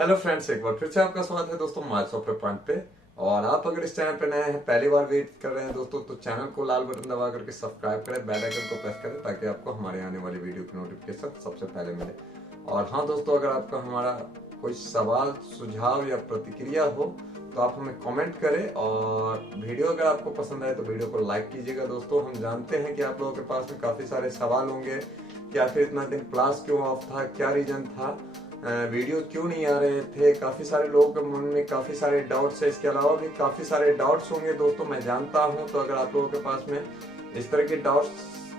Hello friends, एक बार फिर से आपका स्वागत है दोस्तों मोबाइल सॉफ्टवेयर पॉइंट पे। और आप अगर इस चैनल पे नए हैं, पहली बार वेट कर रहे हैं दोस्तों, तो चैनल को लाल बटन दबा करके सब्सक्राइब करें, बेल आइकन को प्रेस करें ताकि आपको हमारे आने वाली वीडियो की नोटिफिकेशन सबसे पहले मिले। और हाँ दोस्तों, अगर आपका हमारा कोई सवाल, सुझाव या प्रतिक्रिया हो तो आप हमें कमेंट करें। और वीडियो अगर आपको पसंद आए तो वीडियो को लाइक कीजिएगा दोस्तों। हम जानते हैं कि आप लोगों के पास में काफी सारे सवाल होंगे कि आखिर इतना दिन क्लास क्यों ऑफ था, क्या रीजन था, वीडियो क्यों नहीं आ रहे थे। काफी सारे लोगों के मन में काफी सारे डाउट्स है, इसके अलावा भी काफी सारे डाउट्स होंगे दोस्तों, मैं जानता हूं। तो अगर आप लोगों के पास में इस तरह के डाउट्स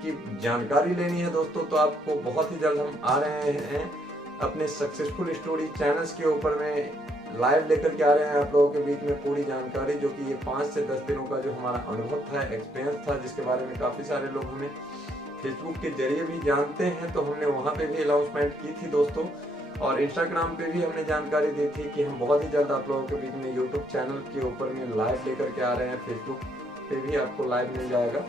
की जानकारी लेनी है दोस्तों, तो आपको बहुत ही जल्द हम आ रहे हैं अपने सक्सेसफुल स्टोरी चैनल्स के ऊपर में लाइव लेकर के आ रहे हैं आप लोगों के बीच में पूरी जानकारी, जो कि ये 5 से 10 दिनों का जो हमारा अनुभव था, एक्सपीरियंस था, जिसके बारे में काफी सारे लोग हमें फेसबुक के जरिए भी जानते हैं। तो हमने वहां पे भी अनाउंसमेंट की थी दोस्तों, और इंस्टाग्राम पे भी हमने जानकारी दी थी कि हम बहुत ही जल्द आप लोगों के बीच में यूट्यूब चैनल के ऊपर में लाइव लेकर के आ रहे हैं। फेसबुक पे भी आपको लाइव मिल जाएगा।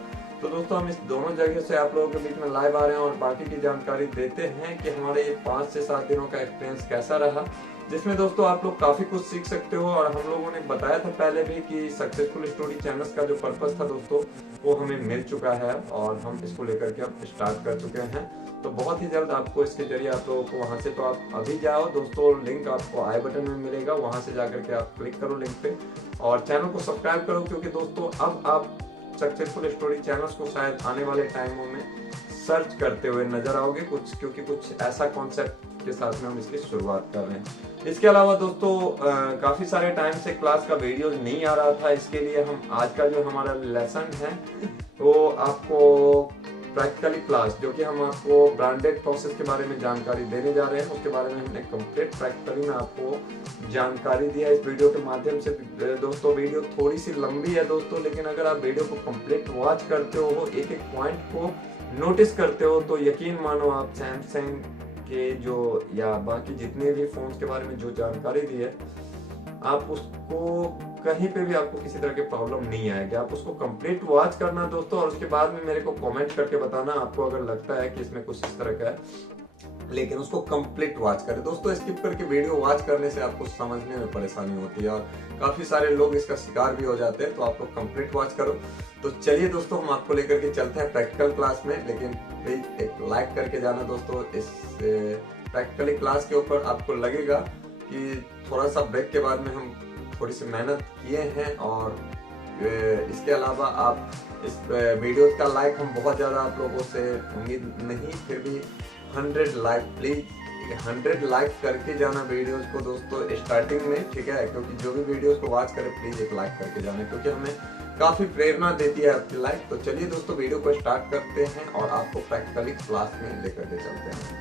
तो दोस्तों, हम इस दोनों जगह से आप लोगों के बीच में लाइव आ रहे हैं और बाकी की जानकारी देते हैं कि हमारे ये 5 से 7 दिनों का एक्सपीरियंस कैसा रहा, जिसमें दोस्तों आप लोग काफी कुछ सीख सकते हो। और हम लोगों ने बताया था पहले भी कि सक्सेसफुल स्टोरी चैनल्स का जो पर्पस था दोस्तों, वो हमें मिल चुका है और हम इसको लेकर के अब स्टार्ट कर चुके हैं। तो बहुत ही जल्द आपको इसके जरिए आप लोगों को वहां से, तो आप अभी जाओ दोस्तों, लिंक आपको आई बटन में मिलेगा, वहां से जाकर के आप क्लिक करो लिंक पे और चैनल को सब्सक्राइब करो। क्योंकि दोस्तों अब आप सक्सेसफुल स्टोरी चैनल्स को शायद आने वाले टाइमों में सर्च करते हुए नजर आओगे कुछ, क्योंकि कुछ ऐसा कॉन्सेप्ट के साथ में हम इसकी शुरुआत कर रहे हैं। इसके अलावा दोस्तों काफी सारे टाइम से क्लास का वीडियो नहीं आ रहा था, इसके लिए हम आज का जो हमारा लेसन है वो आपको प्रैक्टिकली क्लास, जो कि हम आपको ब्रांडेड प्रोसेस के बारे में जानकारी देने जा रहे हैं, उसके बारे में हमने कंप्लीट प्रैक्टिकली में आपको जानकारी दी है इस वीडियो के माध्यम से। दोस्तों वीडियो थोड़ी सी लंबी है दोस्तों, लेकिन अगर आप वीडियो को कंप्लीट वॉच करते हो, एक एक पॉइंट को नोटिस करते हो, तो यकीन मानो आप सैमसंग के जो या बाकी जितने भी फोन्स के बारे में जो जानकारी दी है, आप उसको कहीं पे भी आपको किसी तरह की प्रॉब्लम नहीं आएगी। आप उसको कंप्लीट वॉच करना दोस्तों, और उसके बाद में मेरे को कमेंट करके बताना आपको अगर लगता है कि इसमें कुछ इस तरह का है, लेकिन उसको कंप्लीट वॉच करें दोस्तों। स्किप करके वीडियो वॉच करने से आपको समझने में परेशानी होती है और काफी सारे लोग इसका शिकार भी हो जाते हैं। तो आप लोग कंप्लीट वॉच करो। तो चलिए दोस्तों, हम आपको लेकर के चलते हैं प्रैक्टिकल क्लास में, लेकिन प्लीज एक लाइक करके जाना दोस्तों। इस प्रैक्टिकली क्लास के ऊपर आपको लगेगा कि थोड़ा सा ब्रेक के बाद में हम थोड़ी सी मेहनत किए हैं। और इसके अलावा आप इस वीडियो का लाइक हम बहुत ज़्यादा आप लोगों से उम्मीद नहीं, फिर भी 100 लाइक प्लीज, 100 लाइक करके जाना वीडियोस को दोस्तों स्टार्टिंग में, ठीक है। क्योंकि जो भी वीडियोस को वॉच करे प्लीज एक लाइक करके जाना, क्योंकि हमें काफ़ी प्रेरणा देती है आपकी लाइक। तो चलिए दोस्तों, वीडियो को स्टार्ट करते हैं और आपको प्रैक्टिकली क्लास में लेकर के चलते हैं।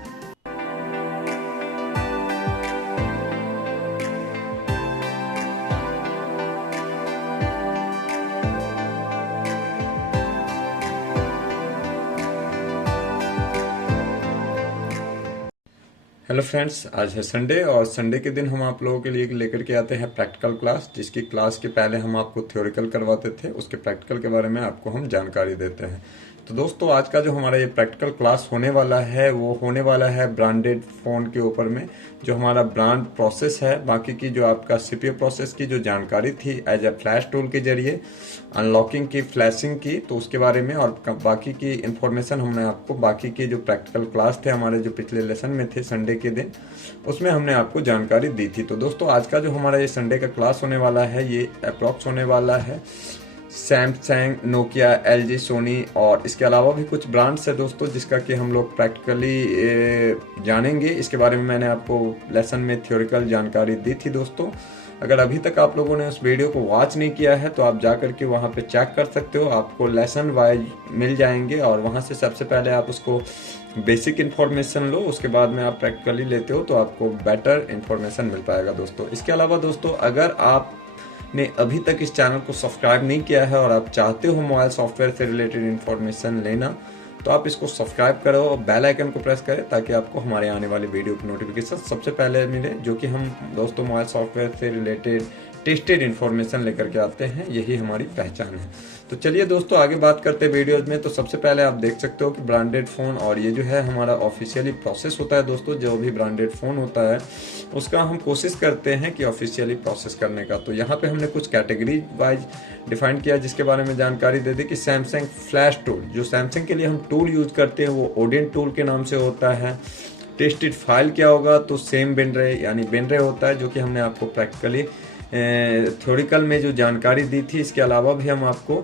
हेलो फ्रेंड्स, आज है संडे और संडे के दिन हम आप लोगों के लिए लेकर के आते हैं प्रैक्टिकल क्लास, जिसकी क्लास के पहले हम आपको थ्योरिकल करवाते थे, उसके प्रैक्टिकल के बारे में आपको हम जानकारी देते हैं। तो दोस्तों, आज का जो हमारा ये प्रैक्टिकल क्लास होने वाला है वो होने वाला है ब्रांडेड फ़ोन के ऊपर में, जो हमारा ब्रांड प्रोसेस है, बाकी की जो आपका सीपीयू प्रोसेस की जो जानकारी थी एज ए फ्लैश टूल के जरिए अनलॉकिंग की, फ्लैशिंग की, तो उसके बारे में और बाकी की इन्फॉर्मेशन हमने आपको बाकी के जो प्रैक्टिकल क्लास थे हमारे जो पिछले लेसन में थे संडे के दिन, उसमें हमने आपको जानकारी दी थी। तो दोस्तों, आज का जो हमारा ये संडे का क्लास होने वाला है, ये अप्रॉक्स होने वाला है सैमसंग, नोकिया, एलजी, सोनी और इसके अलावा भी कुछ ब्रांड्स है दोस्तों, जिसका कि हम लोग प्रैक्टिकली जानेंगे। इसके बारे में मैंने आपको लेसन में थ्योरिकल जानकारी दी थी दोस्तों। अगर अभी तक आप लोगों ने उस वीडियो को वॉच नहीं किया है तो आप जा करके वहाँ पे चेक कर सकते हो, आपको लेसन वाइज मिल जाएंगे और वहाँ से सबसे पहले आप उसको बेसिक इन्फॉर्मेशन लो, उसके बाद में आप प्रैक्टिकली लेते हो तो आपको बेटर इन्फॉर्मेशन मिल पाएगा दोस्तों। इसके अलावा दोस्तों, अगर आप ने अभी तक इस चैनल को सब्सक्राइब नहीं किया है और आप चाहते हो मोबाइल सॉफ्टवेयर से रिलेटेड इन्फॉर्मेशन लेना, तो आप इसको सब्सक्राइब करो और बेल आइकन को प्रेस करें ताकि आपको हमारे आने वाली वीडियो की नोटिफिकेशन सबसे पहले मिले, जो कि हम दोस्तों मोबाइल सॉफ्टवेयर से रिलेटेड टेस्टेड इन्फॉर्मेशन लेकर के आते हैं, यही हमारी पहचान है। तो चलिए दोस्तों आगे बात करते हैं वीडियोज में। तो सबसे पहले आप देख सकते हो कि ब्रांडेड फ़ोन, और ये जो है हमारा ऑफिशियली प्रोसेस होता है दोस्तों, जो भी ब्रांडेड फ़ोन होता है उसका हम कोशिश करते हैं कि ऑफिशियली प्रोसेस करने का। तो यहाँ पे हमने कुछ कैटेगरी वाइज डिफाइन किया जिसके बारे में जानकारी दे दी कि सैमसंग फ्लैश टूल, जो सैमसंग के लिए हम टूल यूज करते हैं वो ओडिन टूल के नाम से होता है। टेस्टेड फाइल क्या होगा, तो सेम बेनरे यानी बेनरे होता है, जो कि हमने आपको प्रैक्टिकली थ्योरिकल में जो जानकारी दी थी। इसके अलावा भी हम आपको,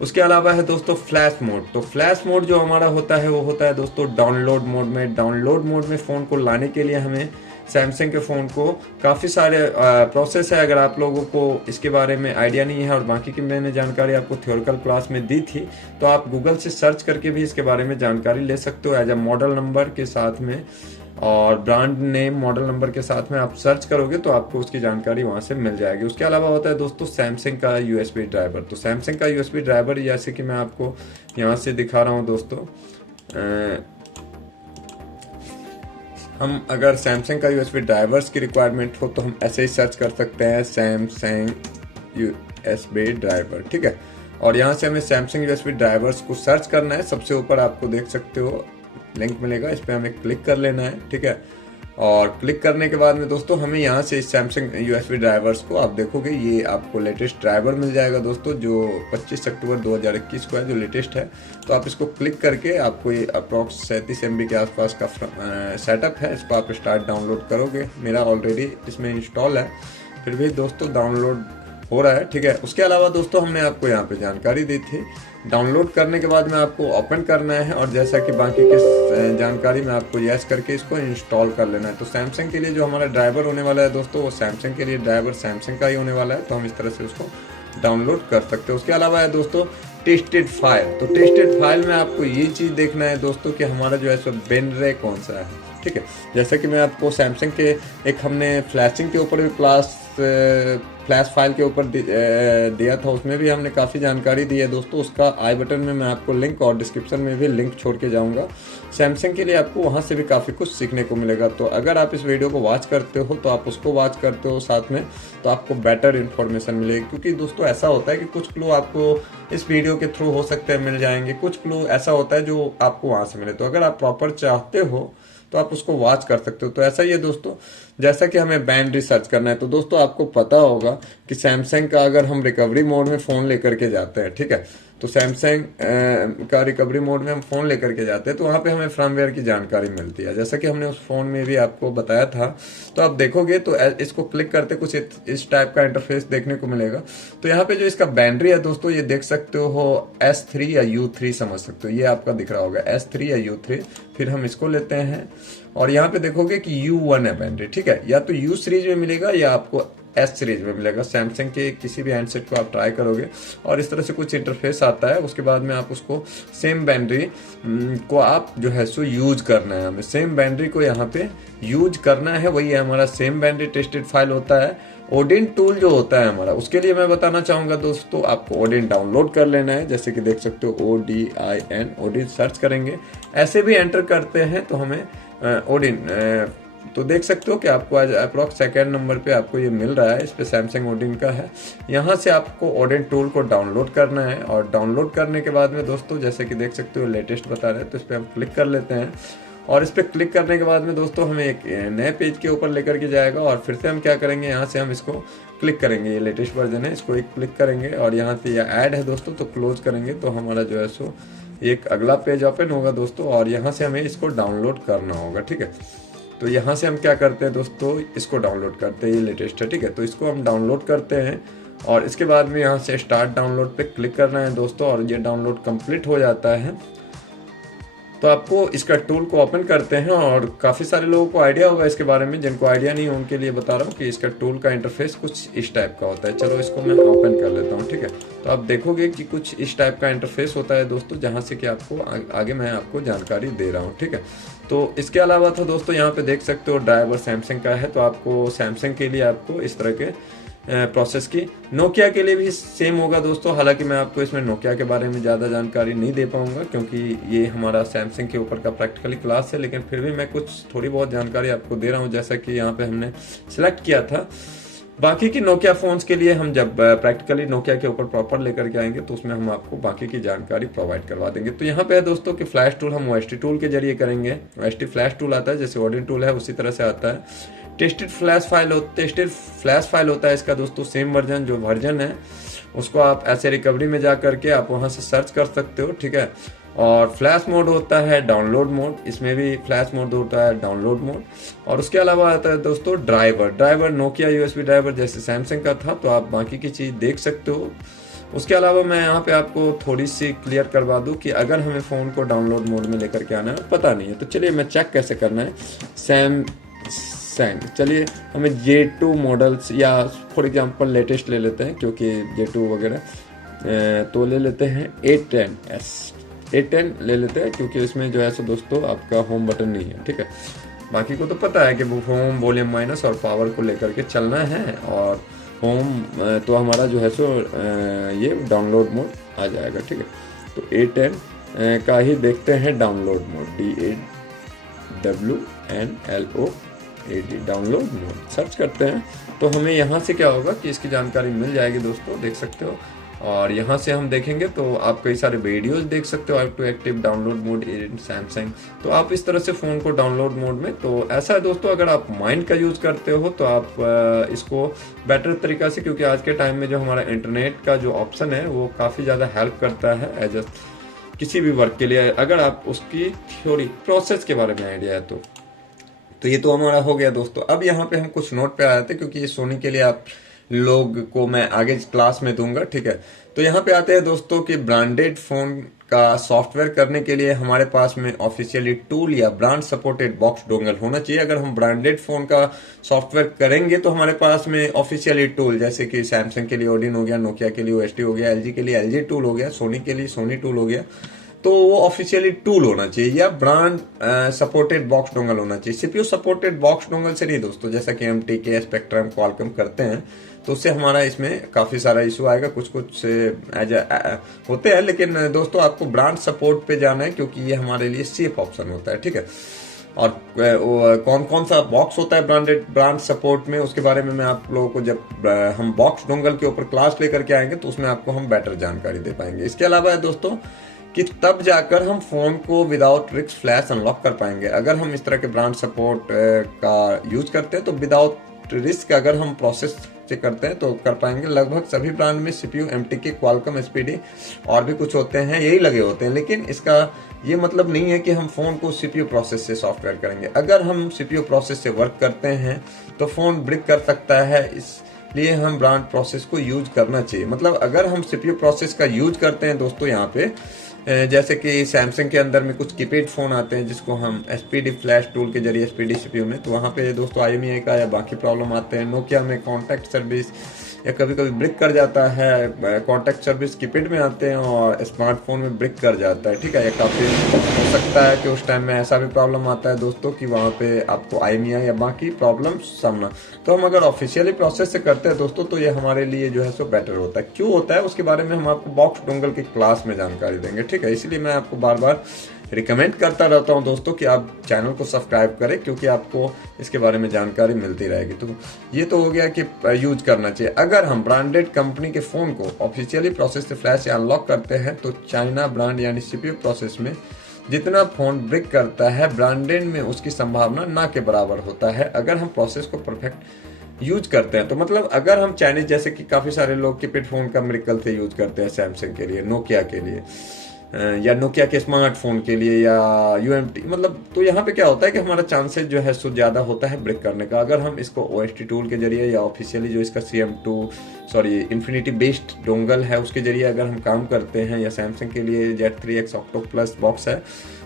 उसके अलावा है दोस्तों फ्लैश मोड। तो फ्लैश मोड जो हमारा होता है वो होता है दोस्तों डाउनलोड मोड में। डाउनलोड मोड में फ़ोन को लाने के लिए हमें सैमसंग के फ़ोन को काफ़ी सारे प्रोसेस है। अगर आप लोगों को इसके बारे में आइडिया नहीं है और बाकी की मैंने जानकारी आपको थ्योरिकल क्लास में दी थी, तो आप गूगल से सर्च करके भी इसके बारे में जानकारी ले सकते हो। एज अ मॉडल नंबर के साथ में और ब्रांड नेम मॉडल नंबर के साथ में आप सर्च करोगे तो आपको उसकी जानकारी वहाँ से मिल जाएगी। उसके अलावा होता है दोस्तों सैमसंग का यूएसबी ड्राइवर। तो सैमसंग का यूएसबी ड्राइवर जैसे कि मैं आपको यहाँ से दिखा रहा हूँ दोस्तों, हम अगर सैमसंग का यूएसबी ड्राइवर्स की रिक्वायरमेंट हो तो हम ऐसे ही सर्च कर सकते हैं सैमसंग यूएसबी ड्राइवर, ठीक है। और यहाँ से हमें सैमसंग यूएसबी ड्राइवर्स को सर्च करना है। सबसे ऊपर आपको देख सकते हो लिंक मिलेगा, इस पर हमें क्लिक कर लेना है, ठीक है। और क्लिक करने के बाद में दोस्तों हमें यहाँ से सैमसंग यूएसबी ड्राइवर्स को आप देखोगे, ये आपको लेटेस्ट ड्राइवर मिल जाएगा दोस्तों, जो 25 अक्टूबर 2021 को है, जो लेटेस्ट है। तो आप इसको क्लिक करके आपको ये अप्रॉक्स 37 MB के आसपास का सेटअप है, इसको आप स्टार्ट डाउनलोड करोगे। मेरा ऑलरेडी इसमें इंस्टॉल है, फिर भी दोस्तों डाउनलोड हो रहा है, ठीक है। उसके अलावा दोस्तों हमने आपको यहाँ पे जानकारी दी थी, डाउनलोड करने के बाद में आपको ओपन करना है और जैसा कि बाकी की जानकारी में आपको यस करके इसको इंस्टॉल कर लेना है। तो सैमसंग के लिए जो हमारा ड्राइवर होने वाला है दोस्तों, वो सैमसंग के लिए ड्राइवर सैमसंग का ही होने वाला है, तो हम इस तरह से उसको डाउनलोड कर सकते हैं। उसके अलावा है दोस्तों टेस्टेड फाइल। तो टेस्टेड फाइल में आपको ये चीज़ देखना है दोस्तों कि हमारा जो है सो बेनरे कौन सा है, ठीक है। जैसा कि मैं आपको सैमसंग के एक हमने फ्लैशिंग के ऊपर भी फ्लैश फाइल के ऊपर दिया था, उसमें भी हमने काफ़ी जानकारी दी है दोस्तों। उसका आई बटन में मैं आपको लिंक और डिस्क्रिप्शन में भी लिंक छोड़ के जाऊंगा। सैमसंग के लिए आपको वहाँ से भी काफ़ी कुछ सीखने को मिलेगा। तो अगर आप इस वीडियो को वॉच करते हो तो आप उसको वॉच करते हो साथ में, तो आपको बेटर इन्फॉर्मेशन मिलेगी। क्योंकि दोस्तों ऐसा होता है कि कुछ क्लू आपको इस वीडियो के थ्रू हो सकते हैं मिल जाएंगे, कुछ क्लू ऐसा होता है जो आपको वहाँ से मिले। तो अगर आप प्रॉपर चाहते हो तो आप उसको वॉच कर सकते हो। तो ऐसा ही है दोस्तों, जैसा कि हमें बैंड रिसर्च करना है, तो दोस्तों आपको पता होगा कि सैमसंग का अगर हम रिकवरी मोड में फ़ोन लेकर के जाते हैं, ठीक है, तो सैमसंग का रिकवरी मोड में हम फ़ोन लेकर के जाते हैं तो वहाँ पे हमें फर्मवेयर की जानकारी मिलती है, जैसा कि हमने उस फ़ोन में भी आपको बताया था। तो आप देखोगे तो इसको क्लिक करते कुछ इस टाइप का इंटरफेस देखने को मिलेगा। तो यहाँ पे जो इसका बैटरी है दोस्तों, ये देख सकते हो S3 या U3 समझ सकते हो, ये आपका दिख रहा होगा S3 या U3। फिर हम इसको लेते हैं और यहाँ पे देखोगे कि U1 है बैटरी, ठीक है। या तो U सीरीज में मिलेगा या आपको S सीरीज में मिलेगा। सैमसंग के किसी भी हैंडसेट को आप ट्राई करोगे और इस तरह से कुछ इंटरफेस आता है। उसके बाद में आप उसको सेम बैटरी को आप जो है सो यूज करना है, हमें सेम बैटरी को यहाँ पे यूज करना है। वही है हमारा सेम बैटरी टेस्टेड फाइल होता है। ओडिन टूल जो होता है हमारा, उसके लिए मैं बताना चाहूँगा दोस्तों, आपको ओडिन डाउनलोड कर लेना है। जैसे कि देख सकते हो ODIN, ओडिन सर्च करेंगे, ऐसे भी एंटर करते हैं तो हमें ओडिन तो देख सकते हो कि आपको आज अप्रॉक्स सेकेंड नंबर पे आपको ये मिल रहा है। इस पे सैमसंग ओडिन का है। यहाँ से आपको ओडिन टूल को डाउनलोड करना है और डाउनलोड करने के बाद में दोस्तों जैसे कि देख सकते हो लेटेस्ट बता रहे हैं, तो इस पर हम क्लिक कर लेते हैं। और इस पर क्लिक करने के बाद में दोस्तों हमें एक नए पेज के ऊपर लेकर के जाएगा और फिर से हम क्या करेंगे, यहाँ से हम इसको क्लिक करेंगे, ये लेटेस्ट वर्जन है, इसको एक क्लिक करेंगे और यहाँ से ये ऐड है दोस्तों, तो क्लोज करेंगे तो हमारा जो है सो एक अगला पेज ओपन होगा दोस्तों और यहाँ से हमें इसको डाउनलोड करना होगा, ठीक है। तो यहाँ से हम क्या करते हैं दोस्तों, इसको डाउनलोड करते हैं, ये लेटेस्ट है, ठीक है। तो इसको हम डाउनलोड करते हैं और इसके बाद में यहाँ से स्टार्ट डाउनलोड पे क्लिक करना है दोस्तों और ये डाउनलोड कंप्लीट हो जाता है। तो आपको इसका टूल को ओपन करते हैं और काफ़ी सारे लोगों को आइडिया होगा इसके बारे में, जिनको आइडिया नहीं है उनके लिए बता रहा हूँ कि इसका टूल का इंटरफेस कुछ इस टाइप का होता है। चलो इसको मैं ओपन कर लेता हूँ, ठीक है। तो आप देखोगे कि कुछ इस टाइप का इंटरफेस होता है दोस्तों, जहाँ से कि आपको आगे मैं आपको जानकारी दे रहा हूँ, ठीक है। तो इसके अलावा था दोस्तों यहाँ पे देख सकते हो ड्राइवर सैमसंग का है, तो आपको सैमसंग के लिए आपको इस तरह के प्रोसेस की, नोकिया के लिए भी सेम होगा दोस्तों। हालांकि मैं आपको इसमें नोकिया के बारे में ज़्यादा जानकारी नहीं दे पाऊंगा क्योंकि ये हमारा सैमसंग के ऊपर का प्रैक्टिकली क्लास है, लेकिन फिर भी मैं कुछ थोड़ी बहुत जानकारी आपको दे रहा हूँ। जैसा कि यहाँ पे हमने सिलेक्ट किया था बाकी की नोकिया फोन्स के लिए हम जब प्रैक्टिकली नोकिया के ऊपर प्रॉपर लेकर के आएंगे तो उसमें हम आपको बाकी की जानकारी प्रोवाइड करवा देंगे। तो यहाँ पे है दोस्तों कि फ्लैश टूल हम OST टूल के जरिए करेंगे। OST फ्लैश टूल आता है, जैसे ओडिन टूल है उसी तरह से आता है। टेस्टेड फ्लैश फाइल होता है इसका दोस्तों, सेम वर्जन जो वर्जन है उसको आप ऐसे रिकवरी में जा करके आप वहाँ से सर्च कर सकते हो, ठीक है। और फ्लैश मोड होता है डाउनलोड मोड, इसमें भी फ्लैश मोड होता है डाउनलोड मोड। और उसके अलावा आता है दोस्तों ड्राइवर नोकिया USB ड्राइवर जैसे सैमसंग का था, तो आप बाकी की चीज़ देख सकते हो। उसके अलावा मैं यहाँ पे आपको थोड़ी सी क्लियर करवा दूँ कि अगर हमें फ़ोन को डाउनलोड मोड में लेकर के आना है पता नहीं है, तो चलिए मैं चेक कैसे करना है। सैमसंग, चलिए हमें J2 मॉडल्स या फॉर एग्जांपल लेटेस्ट ले लेते हैं, क्योंकि J2 वगैरह तो ले लेते हैं A10 ले लेते हैं, क्योंकि इसमें जो है सो दोस्तों आपका होम बटन नहीं है, ठीक है। बाकी को तो पता है कि वो होम, वॉल्यूम माइनस और पावर को लेकर के चलना है। और होम तो हमारा जो है सो ये डाउनलोड मोड आ जाएगा, ठीक है। तो A10 का ही देखते हैं download mode, DAWNLOAD download mode search करते हैं तो हमें यहाँ से क्या होगा कि इसकी जानकारी मिल जाएगी दोस्तों, देख सकते हो। और यहाँ से हम देखेंगे तो आप कई सारे वीडियोस देख सकते हो, auto active download mode in Samsung. तो आप इस तरह से फ़ोन को डाउनलोड मोड में, तो ऐसा है दोस्तों अगर आप माइंड का यूज़ करते हो तो आप इसको बेटर तरीका से, क्योंकि आज के टाइम में जो हमारा इंटरनेट का जो ऑप्शन है वो काफ़ी ज़्यादा हेल्प करता है एज किसी भी वर्क के लिए, अगर आप उसकी थ्योरी प्रोसेस के बारे में आइडिया है तो ये तो हमारा हो गया दोस्तों। अब यहाँ पे हम कुछ नोट पे आए थे, क्योंकि ये सोनी के लिए आप लोग को मैं आगे क्लास में दूंगा, ठीक है। तो यहाँ पे आते हैं दोस्तों कि ब्रांडेड फोन का सॉफ्टवेयर करने के लिए हमारे पास में ऑफिशियली टूल या ब्रांड सपोर्टेड बॉक्स डोंगल होना चाहिए। अगर हम ब्रांडेड फोन का सॉफ्टवेयर करेंगे तो हमारे पास में ऑफिशियली टूल, जैसे कि सैमसंग के लिए ओडिन हो गया, नोकिया के लिए OST हो गया, LG के लिए LG टूल हो गया, सोनी के लिए सोनी टूल हो गया, तो वो ऑफिशियली टूल होना चाहिए या ब्रांड सपोर्टेड बॉक्स डोंगल होना चाहिए। CPU सपोर्टेड बॉक्स डोंगल से नहीं दोस्तों, जैसा कि हम TK, स्पेक्ट्रम, क्वालकॉम करते हैं तो उससे हमारा इसमें काफी सारा इशू आएगा, कुछ होते हैं। लेकिन दोस्तों आपको ब्रांड सपोर्ट पे जाना है, क्योंकि ये हमारे लिए सेफ ऑप्शन होता है, ठीक है। और कौन कौन सा बॉक्स होता है ब्रांड सपोर्ट में, उसके बारे में मैं आप लोगों को जब हम बॉक्स डोंगल के ऊपर क्लास लेकर के आएंगे तो उसमें आपको हम बेटर जानकारी दे पाएंगे। इसके अलावा है दोस्तों कि तब जाकर हम फोन को विदाउट रिस्क फ्लैश अनलॉक कर पाएंगे। अगर हम इस तरह के ब्रांड सपोर्ट का यूज करते हैं तो विदाउट रिस्क अगर हम प्रोसेस से करते हैं तो कर पाएंगे। लगभग सभी ब्रांड में CPU, MTK, क्वालकॉम, SPD और भी कुछ होते हैं, यही लगे होते हैं। लेकिन इसका ये मतलब नहीं है कि हम फोन को CPU प्रोसेस से सॉफ्टवेयर करेंगे। अगर हम CPU प्रोसेस से वर्क करते हैं तो फोन ब्रेक कर सकता है, इसलिए हम ब्रांड प्रोसेस को यूज करना चाहिए। मतलब अगर हम CPU प्रोसेस का यूज करते हैं दोस्तों, यहाँ पे जैसे कि सैमसंग के अंदर में कुछ कीपैड फोन आते हैं जिसको हम SPD फ्लैश टूल के जरिए SPD CPU में, तो वहाँ पे दोस्तों IMEI का या बाकी प्रॉब्लम आते हैं। नोकिया में कॉन्टैक्ट सर्विस या कभी कभी ब्रेक कर जाता है, कॉन्टैक्ट सर्विस कीपैड में आते हैं और स्मार्टफोन में ब्रेक कर जाता है, ठीक है। या काफ़ी हो सकता है कि उस टाइम में ऐसा भी प्रॉब्लम आता है दोस्तों कि वहाँ पे आपको IMEI या बाकी प्रॉब्लम सामना। तो हम अगर ऑफिशियली प्रोसेस से करते हैं दोस्तों तो ये हमारे लिए जो है सो बेटर होता है। क्यों होता है उसके बारे में हम आपको बॉक्स डोंगल की क्लास में जानकारी देंगे, ठीक है। इसलिए मैं आपको बार बार रिकमेंड करता रहता हूं दोस्तों कि आप चैनल को सब्सक्राइब करें, क्योंकि आपको इसके बारे में जानकारी मिलती रहेगी। तो ये तो हो गया कि यूज करना चाहिए। अगर हम ब्रांडेड कंपनी के फ़ोन को ऑफिशियली प्रोसेस से फ्लैश या अनलॉक करते हैं तो चाइना ब्रांड यानी CPU प्रोसेस में जितना फ़ोन ब्रेक करता है, ब्रांडेड में उसकी संभावना ना के बराबर होता है अगर हम प्रोसेस को परफेक्ट यूज करते हैं। तो मतलब अगर हम चाइनीज, जैसे कि काफ़ी सारे लोग कीपैड फ़ोन का मिरेकल से यूज करते हैं सैमसंग के लिए, नोकिया के लिए या नोकिया के स्मार्टफोन के लिए या UMT, मतलब तो यहाँ पे क्या होता है कि हमारा चांसेस जो है सो ज़्यादा होता है ब्रेक करने का। अगर हम इसको OST टूल के जरिए या ऑफिशियली जो इसका इन्फिनिटी बेस्ड डोंगल है उसके जरिए अगर हम काम करते हैं, या सैमसंग के लिए Z3X ऑक्टो प्लस बॉक्स है,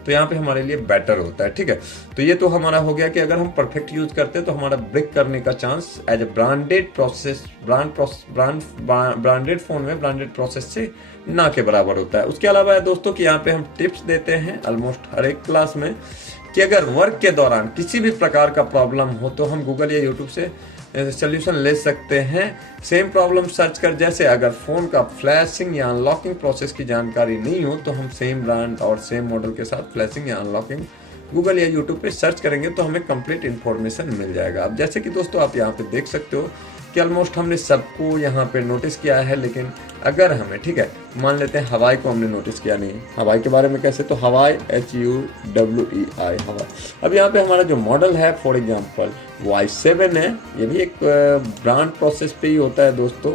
तो यहाँ पे हमारे लिए बेटर होता है, ठीक है। तो ये तो हमारा हो गया कि अगर हम परफेक्ट यूज करते हैं तो हमारा ब्रेक करने का chance as a branded process branded phone में ब्रांडेड प्रोसेस से ना के बराबर होता है। उसके अलावा है दोस्तों कि यहाँ पे हम टिप्स देते हैं ऑलमोस्ट हर एक क्लास में कि अगर वर्क के दौरान किसी भी प्रकार का प्रॉब्लम हो तो हम गूगल या यूट्यूब से सोल्यूशन ले सकते हैं। सेम प्रॉब्लम सर्च कर, जैसे अगर फोन का फ्लैशिंग या अनलॉकिंग प्रोसेस की जानकारी नहीं हो तो हम सेम ब्रांड और सेम मॉडल के साथ फ्लैशिंग या अनलॉकिंग गूगल या यूट्यूब पे सर्च करेंगे तो हमें कंप्लीट इन्फॉर्मेशन मिल जाएगा। अब जैसे कि दोस्तों आप यहाँ पे देख सकते हो कि ऑलमोस्ट हमने सबको यहाँ पे नोटिस किया है, लेकिन अगर हमें, ठीक है, मान लेते हैं हवाई को हमने नोटिस किया नहीं। हवाई के बारे में कैसे, तो हवाई HUWEI हवाई। अब यहाँ पे हमारा जो मॉडल है फॉर एग्जांपल Y7 है, ये भी एक ब्रांड प्रोसेस पे ही होता है दोस्तों,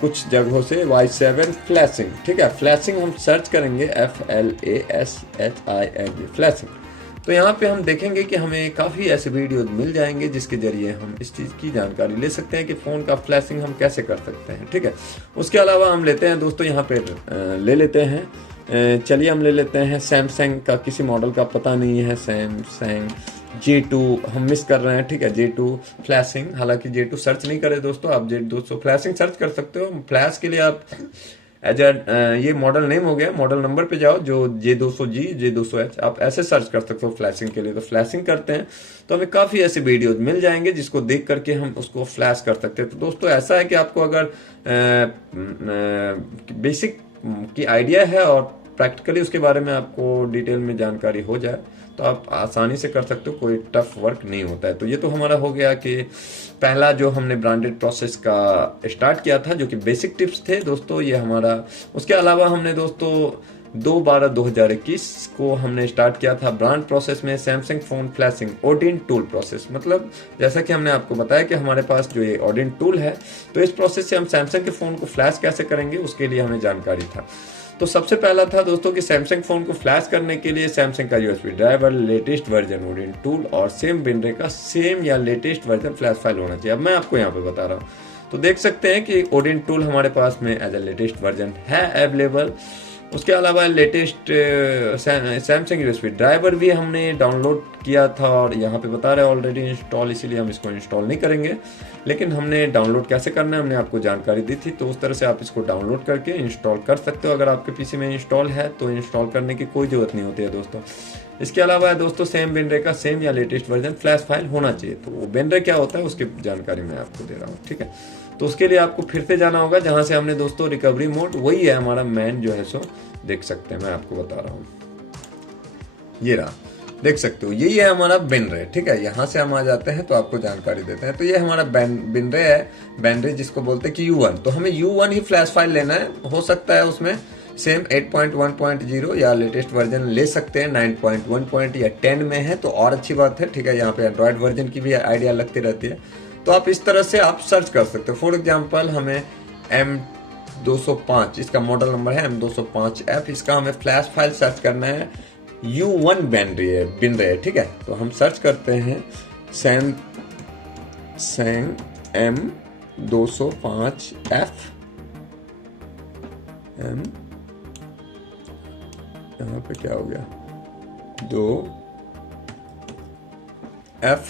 कुछ जगहों से Y7 फ्लैशिंग, ठीक है। फ्लैशिंग हम सर्च करेंगे FLASHING फ्लैशिंग, तो यहाँ पे हम देखेंगे कि हमें काफ़ी ऐसे वीडियो मिल जाएंगे जिसके जरिए हम इस चीज़ की जानकारी ले सकते हैं कि फ़ोन का फ्लैशिंग हम कैसे कर सकते हैं, ठीक है। उसके अलावा हम लेते हैं दोस्तों यहाँ पे ले लेते हैं, चलिए हम ले लेते हैं सैमसंग का, किसी मॉडल का पता नहीं है, सैमसंग J2 हम मिस कर रहे हैं, ठीक है। J2 फ्लैशिंग, हालांकि J2 सर्च नहीं करें दोस्तों, आप J2 फ्लैशिंग सर्च कर सकते हो। फ्लैश के लिए आप ये मॉडल नेम हो गया, मॉडल नंबर पे जाओ, जो J200G J200H आप ऐसे सर्च कर सकते हो फ्लैशिंग के लिए। तो फ्लैशिंग करते हैं तो हमें काफ़ी ऐसे वीडियोज मिल जाएंगे जिसको देख करके हम उसको फ्लैश कर सकते हैं। तो दोस्तों ऐसा है कि आपको अगर बेसिक की आइडिया है और प्रैक्टिकली उसके बारे में आपको डिटेल में जानकारी हो जाए तो आप आसानी से कर सकते हो, कोई टफ वर्क नहीं होता है। तो ये तो हमारा हो गया कि पहला जो हमने ब्रांडेड प्रोसेस का स्टार्ट किया था, जो कि बेसिक टिप्स थे दोस्तों, ये हमारा। उसके अलावा हमने दोस्तों 2/12/2021 को हमने स्टार्ट किया था ब्रांड प्रोसेस में Samsung phone flashing Odin tool process. मतलब जैसा कि हमने आपको बताया कि हमारे पास जो ये ओडिन टूल है, तो इस प्रोसेस से हम सैमसंग के फ़ोन को फ्लैश कैसे करेंगे उसके लिए हमें जानकारी था। तो सबसे पहला था दोस्तों कि सैमसंग फ़ोन को फ्लैश करने के लिए सैमसंग का USB driver, latest version Odin tool और सेम बिनरे का सेम या लेटेस्ट वर्जन फ्लैश फाइल होना चाहिए। अब मैं आपको यहाँ पे बता रहा हूँ, तो देख सकते हैं कि ओडिन टूल हमारे पास में एज ए लेटेस्ट वर्जन है अवेलेबल। उसके अलावा लेटेस्ट सैमसंग USB ड्राइवर भी हमने डाउनलोड किया था और यहाँ पे बता रहे हैं ऑलरेडी इंस्टॉल, इसीलिए हम इसको इंस्टॉल नहीं करेंगे, लेकिन हमने डाउनलोड कैसे करना है हमने आपको जानकारी दी थी। तो उस तरह से आप इसको डाउनलोड करके इंस्टॉल कर सकते हो। अगर आपके पीसी में इंस्टॉल है तो इंस्टॉल करने की कोई ज़रूरत नहीं होती है दोस्तों। इसके अलावा दोस्तों सेम बिनरे का सेम या लेटेस्ट वर्जन फ्लैश फाइल होना चाहिए। तो वो बिनरे क्या होता है उसकी जानकारी मैं आपको दे रहा हूँ, ठीक है। तो उसके लिए आपको फिर से जाना होगा जहाँ से हमने दोस्तों रिकवरी मोड, वही है हमारा मेन जो है सो, देख सकते हैं, मैं आपको बता रहा हूँ, ये रहा, देख सकते हो यही है हमारा बिनरे, ठीक है। यहाँ से हम आ जाते हैं तो आपको जानकारी देते हैं। तो ये हमारा बिनरे है, बिनरे जिसको बोलते हैं कि U1। तो हमें U1 ही फ्लैश फाइल लेना है, हो सकता है उसमें सेम 8.1.0 या लेटेस्ट वर्जन ले सकते हैं, 9.1 या 10 में है तो और अच्छी बात है, ठीक है। यहाँ पे एंड्रॉयड वर्जन की भी आइडिया लगती रहती है, तो आप इस तरह से आप सर्च कर सकते हो। फॉर एग्जाम्पल हमें M205 इसका मॉडल नंबर है, M205F, इसका हमें फ्लैश फाइल सर्च करना है, U1 बिनरे है, ठीक है। तो हम सर्च करते हैं सैमसंग M205F, यहाँ पे क्या हो गया, 2F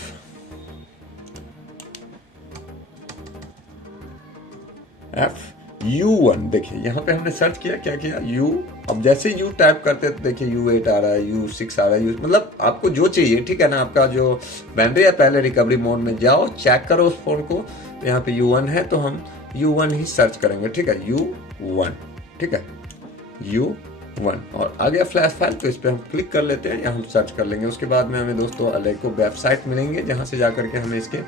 U1। देखिए यहाँ पे हमने सर्च किया, क्या किया, U। अब जैसे U टाइप करते हैं तो देखिए U8 आ रहा है, U6 आ रहा है, मतलब आपको जो चाहिए, ठीक है ना। आपका जो बैटरी है, पहले रिकवरी मोड में जाओ, चेक करो उस फोन को, तो यहाँ पे U1 है तो हम U1 ही सर्च करेंगे, ठीक है, U1, ठीक है, U1 और आ गया फ्लैश फाइल। तो इस पर हम क्लिक कर लेते हैं या हम सर्च कर लेंगे। उसके बाद में हमें दोस्तों अलग को वेबसाइट मिलेंगे जहाँ से जा करके हमें इसके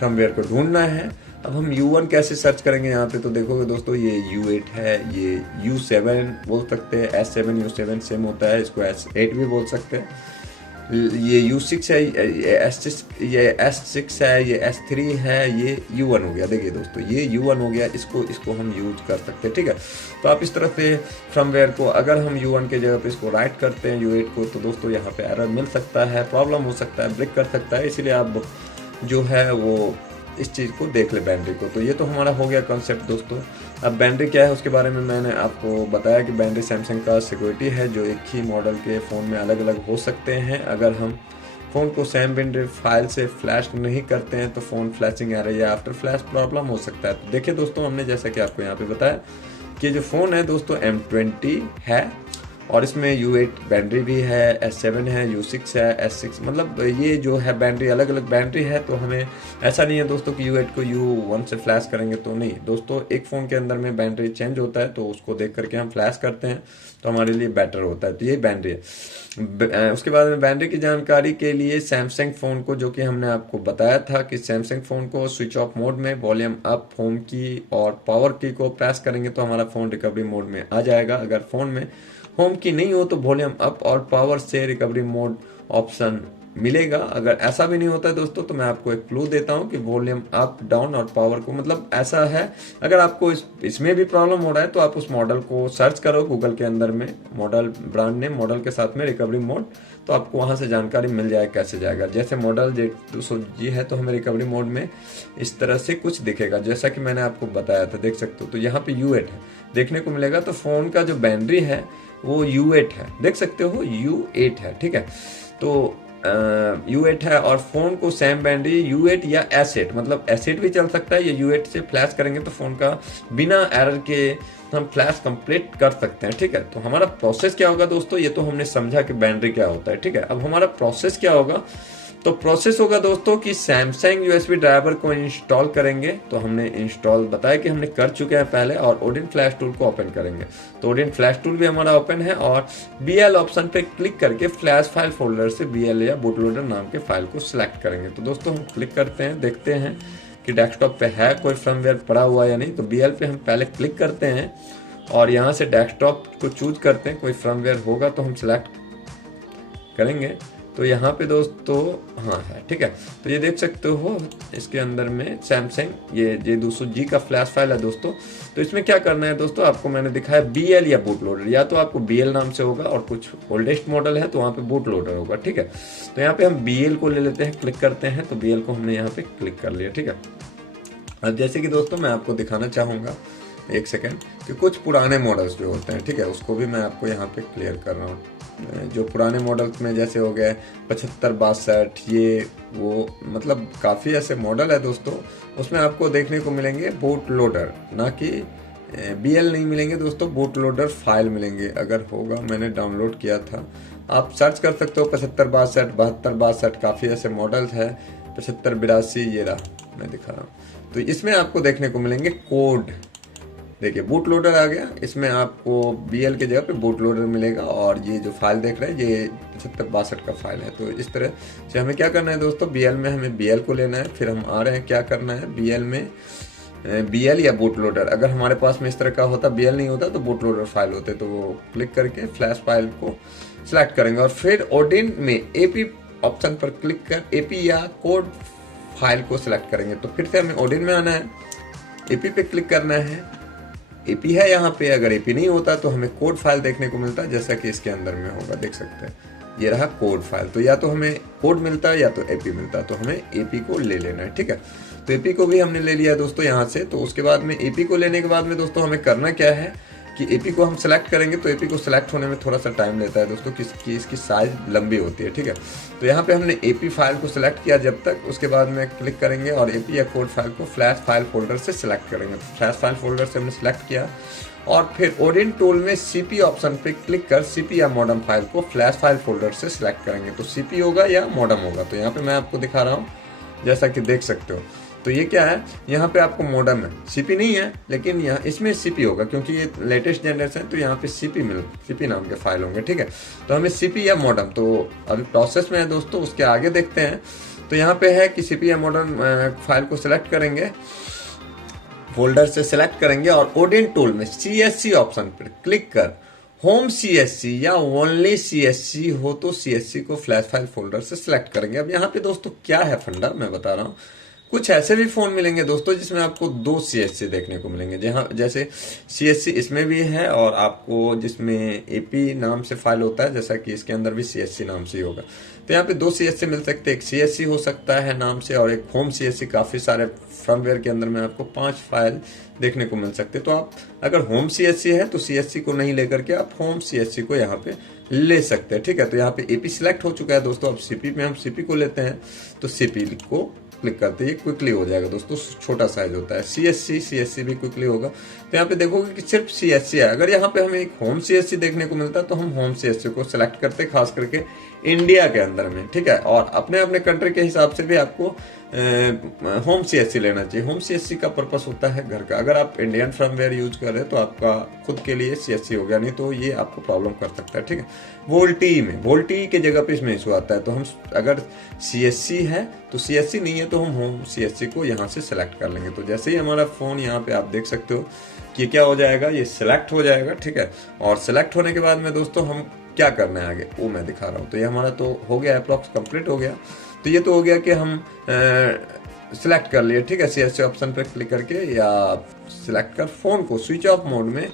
फर्मवेयर को ढूंढना है। अब हम U1 कैसे सर्च करेंगे, यहाँ पे तो देखोगे दोस्तों ये U8 है, ये U7 बोल सकते हैं, S7 U7 सेम होता है, इसको S8 भी बोल सकते हैं, ये U6 है, ये S6 है, ये S3 है, ये U1 हो गया। देखिए दोस्तों ये U1 हो गया, इसको हम यूज कर सकते हैं, ठीक है। तो आप इस तरह से फर्मवेयर को, अगर हम U1 के जगह पे इसको राइट करते हैं U8 को, तो दोस्तों यहाँ पे एरर मिल सकता है, प्रॉब्लम हो सकता है, ब्रेक कर सकता है, इसलिए आप जो है वो इस चीज़ को देख ले बैटरी को। तो ये तो हमारा हो गया कॉन्सेप्ट दोस्तों। अब बैटरी क्या है उसके बारे में मैंने आपको बताया कि बैटरी सैमसंग का सिक्योरिटी है जो एक ही मॉडल के फ़ोन में अलग अलग हो सकते हैं। अगर हम फ़ोन को सेम बैटरी फाइल से फ्लैश नहीं करते हैं तो फ़ोन फ्लैशिंग एरर या आफ्टर फ्लैश प्रॉब्लम हो सकता है। तो देखिए दोस्तों, हमने जैसा कि आपको यहाँ पे बताया कि जो फ़ोन है दोस्तों M20 है और इसमें U8 बैटरी भी है, S7 है, U6 है, S6, मतलब ये जो है बैटरी अलग अलग बैटरी है। तो हमें ऐसा नहीं है दोस्तों कि U8 को U1 से फ्लैश करेंगे तो नहीं दोस्तों, एक फ़ोन के अंदर में बैटरी चेंज होता है तो उसको देख करके हम फ्लैश करते हैं तो हमारे लिए बेटर होता है। तो ये बैटरी है। उसके बाद में बैटरी की जानकारी के लिए सैमसंग फ़ोन को, जो कि हमने आपको बताया था कि सैमसंग फ़ोन को स्विच ऑफ मोड में वॉल्यूम अप, होम की और पावर की को प्रेस करेंगे तो हमारा फ़ोन रिकवरी मोड में आ जाएगा। अगर फ़ोन में होम की नहीं हो तो वॉल्यूम अप और पावर से रिकवरी मोड ऑप्शन मिलेगा। अगर ऐसा भी नहीं होता है दोस्तों तो मैं आपको एक क्लू देता हूं कि वॉल्यूम अप, डाउन और पावर को, मतलब ऐसा है, अगर आपको इसमें भी प्रॉब्लम हो रहा है तो आप उस मॉडल को सर्च करो गूगल के अंदर में, मॉडल ब्रांड नेम, मॉडल के साथ में रिकवरी मोड, तो आपको वहां से जानकारी मिल जाए कैसे जाएगा। जैसे मॉडल Z200G है तो हमें रिकवरी मोड में इस तरह से कुछ दिखेगा, जैसा कि मैंने आपको बताया था, देख सकते हो। तो यहाँ पे U8 है देखने को मिलेगा। तो फोन का जो बैटरी है वो U8 है, देख सकते हो U8 है, ठीक है। तो U8 है और फोन को सेम बैटरी U8 या S8, मतलब S8 भी चल सकता है, या U8 से फ्लैश करेंगे तो फोन का बिना एरर के हम फ्लैश कंप्लीट कर सकते हैं, ठीक है। तो हमारा प्रोसेस क्या होगा दोस्तों, ये तो हमने समझा कि बैटरी क्या होता है, ठीक है। अब हमारा प्रोसेस क्या होगा, तो प्रोसेस होगा दोस्तों कि सैमसंग USB ड्राइवर को इंस्टॉल करेंगे। तो हमने इंस्टॉल बताया कि हमने कर चुके हैं पहले, और ओडिन फ्लैश टूल को ओपन करेंगे। तो ओडिन फ्लैश टूल भी हमारा ओपन है, और BL ऑप्शन पे क्लिक करके फ्लैश फाइल फोल्डर से BL या बूटलोडर नाम के फाइल को सिलेक्ट करेंगे। तो दोस्तों हम क्लिक करते हैं, देखते हैं कि डेस्कटॉप पे है कोई फर्मवेयर पड़ा हुआ या नहीं। तो BL पे हम पहले क्लिक करते हैं और यहाँ से डेस्कटॉप को चूज करते हैं, कोई फर्मवेयर होगा तो हम सिलेक्ट करेंगे। तो यहाँ पे दोस्तों हाँ है, ठीक है। तो ये देख सकते हो इसके अंदर में सैमसंग ये J200G का फ्लैश फाइल है दोस्तों। तो इसमें क्या करना है दोस्तों, आपको मैंने दिखाया BL या बूट लोडर, या तो आपको BL नाम से होगा और कुछ ओल्डेस्ट मॉडल है तो वहाँ पे बूट लोडर होगा, ठीक है। तो यहाँ पे हम BL को ले लेते हैं, क्लिक करते हैं। तो BL को हमने यहाँ पे क्लिक कर लिया, ठीक है। अब जैसे कि दोस्तों मैं आपको दिखाना चाहूँगा, एक सेकेंड, कि कुछ पुराने मॉडल्स जो होते हैं, ठीक है, उसको भी मैं आपको यहाँ पे क्लियर कर रहा हूँ। जो पुराने मॉडल्स में जैसे हो गए 7562, ये वो, मतलब काफ़ी ऐसे मॉडल है दोस्तों, उसमें आपको देखने को मिलेंगे बूट लोडर, ना कि BL नहीं मिलेंगे दोस्तों, बूट लोडर फाइल मिलेंगे। अगर होगा, मैंने डाउनलोड किया था, आप सर्च कर सकते हो 7562, 7262, काफ़ी ऐसे मॉडल्स है। 7582 ये रहा, मैं दिखा रहा हूँ। तो इसमें आपको देखने को मिलेंगे कोड, देखिए बूट लोडर आ गया, इसमें आपको BL के जगह पे बूट लोडर मिलेगा। और ये जो फाइल देख रहे हैं ये 7562 का फाइल है। तो इस तरह से हमें क्या करना है दोस्तों, BL में हमें BL को लेना है। फिर हम आ रहे हैं, क्या करना है, BL में BL या बूट लोडर, अगर हमारे पास में इस तरह का होता, BL नहीं होता तो बूट लोडर फाइल होते, तो वो क्लिक करके फ्लैश फाइल को सिलेक्ट करेंगे। और फिर ओडिन में AP ऑप्शन पर क्लिक कर AP या कोड फाइल को सिलेक्ट करेंगे। तो फिर से हमें ओडिन में आना है, AP पे क्लिक करना है, AP है यहाँ पे। अगर AP नहीं होता तो हमें कोड फाइल देखने को मिलता है, जैसा कि इसके अंदर में होगा, देख सकते हैं ये रहा कोड फाइल। तो या तो हमें कोड मिलता है या तो AP मिलता है, तो हमें AP को ले लेना है, ठीक है। तो AP को भी हमने ले लिया दोस्तों यहाँ से। तो उसके बाद में AP को लेने के बाद में दोस्तों हमें करना क्या है कि AP को हम सेलेक्ट करेंगे। तो AP को सेलेक्ट होने में थोड़ा सा टाइम लेता है दोस्तों, किसकी इसकी साइज लंबी होती है, ठीक है। तो यहाँ पे हमने AP फाइल को सिलेक्ट किया जब तक, उसके बाद में क्लिक करेंगे और AP या कोड फाइल को फ्लैश फाइल फोल्डर से सिलेक्ट करेंगे। तो फ्लैश फाइल फोल्डर से हमने सिलेक्ट किया और फिर ओडिन टूल में CP ऑप्शन पे क्लिक कर CP या मॉडम फाइल को फ्लैश फाइल फोल्डर से सिलेक्ट करेंगे। तो CP होगा या मॉडम होगा। तो यहाँ पे मैं आपको दिखा रहा हूँ, जैसा कि देख सकते हो। तो ये क्या है, यहाँ पे आपको मॉडम है, CP नहीं है, लेकिन यहाँ इसमें CP होगा क्योंकि ये लेटेस्ट जनरेशन है। तो यहाँ पे CP नाम के फाइल होंगे, ठीक है। तो हमें CP या मॉडम, तो अभी प्रोसेस में है दोस्तों, उसके आगे देखते हैं। तो यहाँ पे है कि CP या मॉडम फाइल को सिलेक्ट करेंगे, फोल्डर से सिलेक्ट करेंगे और ओडिन टूल में CSC ऑप्शन पर क्लिक कर होम CSC या ओनली CSC हो तो CSC को फ्लैश फाइल फोल्डर से सिलेक्ट करेंगे। अब यहाँ पे दोस्तों क्या है फंडा, मैं बता रहा हूँ। कुछ ऐसे भी फोन मिलेंगे दोस्तों जिसमें आपको 2 CSC देखने को मिलेंगे, जहाँ जैसे CSC इसमें भी है और आपको जिसमें AP नाम से फाइल होता है, जैसा कि इसके अंदर भी CSC नाम से ही होगा। तो यहाँ पे 2 CSC मिल सकते हैं, एक CSC हो सकता है नाम से और एक होम CSC। काफ़ी सारे फर्मवेयर के अंदर में आपको 5 फाइल देखने को मिल सकते हैं। तो आप अगर होम CSC है तो CSC को नहीं लेकर के आप होम CSC को यहाँ पे ले सकते हैं, ठीक है। तो यहाँ पे AP सिलेक्ट हो चुका है दोस्तों। अब CP में हम CP को लेते हैं, तो CP को क्लिक करते ही क्विकली हो जाएगा दोस्तों, छोटा साइज होता है। CSC भी क्विकली होगा। तो यहाँ पे देखोगे कि सिर्फ CSC है। अगर यहाँ पे हमें एक होम CSC देखने को मिलता तो हम होम CSC को सिलेक्ट करते, खास करके इंडिया के अंदर में, ठीक है। और अपने अपने कंट्री के हिसाब से भी आपको होम CSC लेना चाहिए। होम CSC का पर्पस होता है घर का। अगर आप इंडियन फर्मवेयर यूज कर रहे हैं तो आपका खुद के लिए CSC हो गया, नहीं तो ये आपको प्रॉब्लम कर सकता है, ठीक है। वोल्टी की जगह पे इसमें इशू आता है। तो हम अगर CSC है तो CSC नहीं है तो हम होम CSC को यहाँ से सिलेक्ट कर लेंगे। तो जैसे ही हमारा फोन यहाँ पे आप देख सकते हो कि क्या हो जाएगा, ये सिलेक्ट हो जाएगा, ठीक है। और सिलेक्ट होने के बाद में दोस्तों हम क्या करना है आगे वो मैं दिखा रहा हूँ। तो ये हमारा तो हो गया, अप्रॉक्स कंप्लीट हो गया। तो ये तो हो गया कि हम सिलेक्ट कर लिए, ठीक है, CSC ऑप्शन पे क्लिक करके, या सिलेक्ट कर फोन को स्विच ऑफ मोड में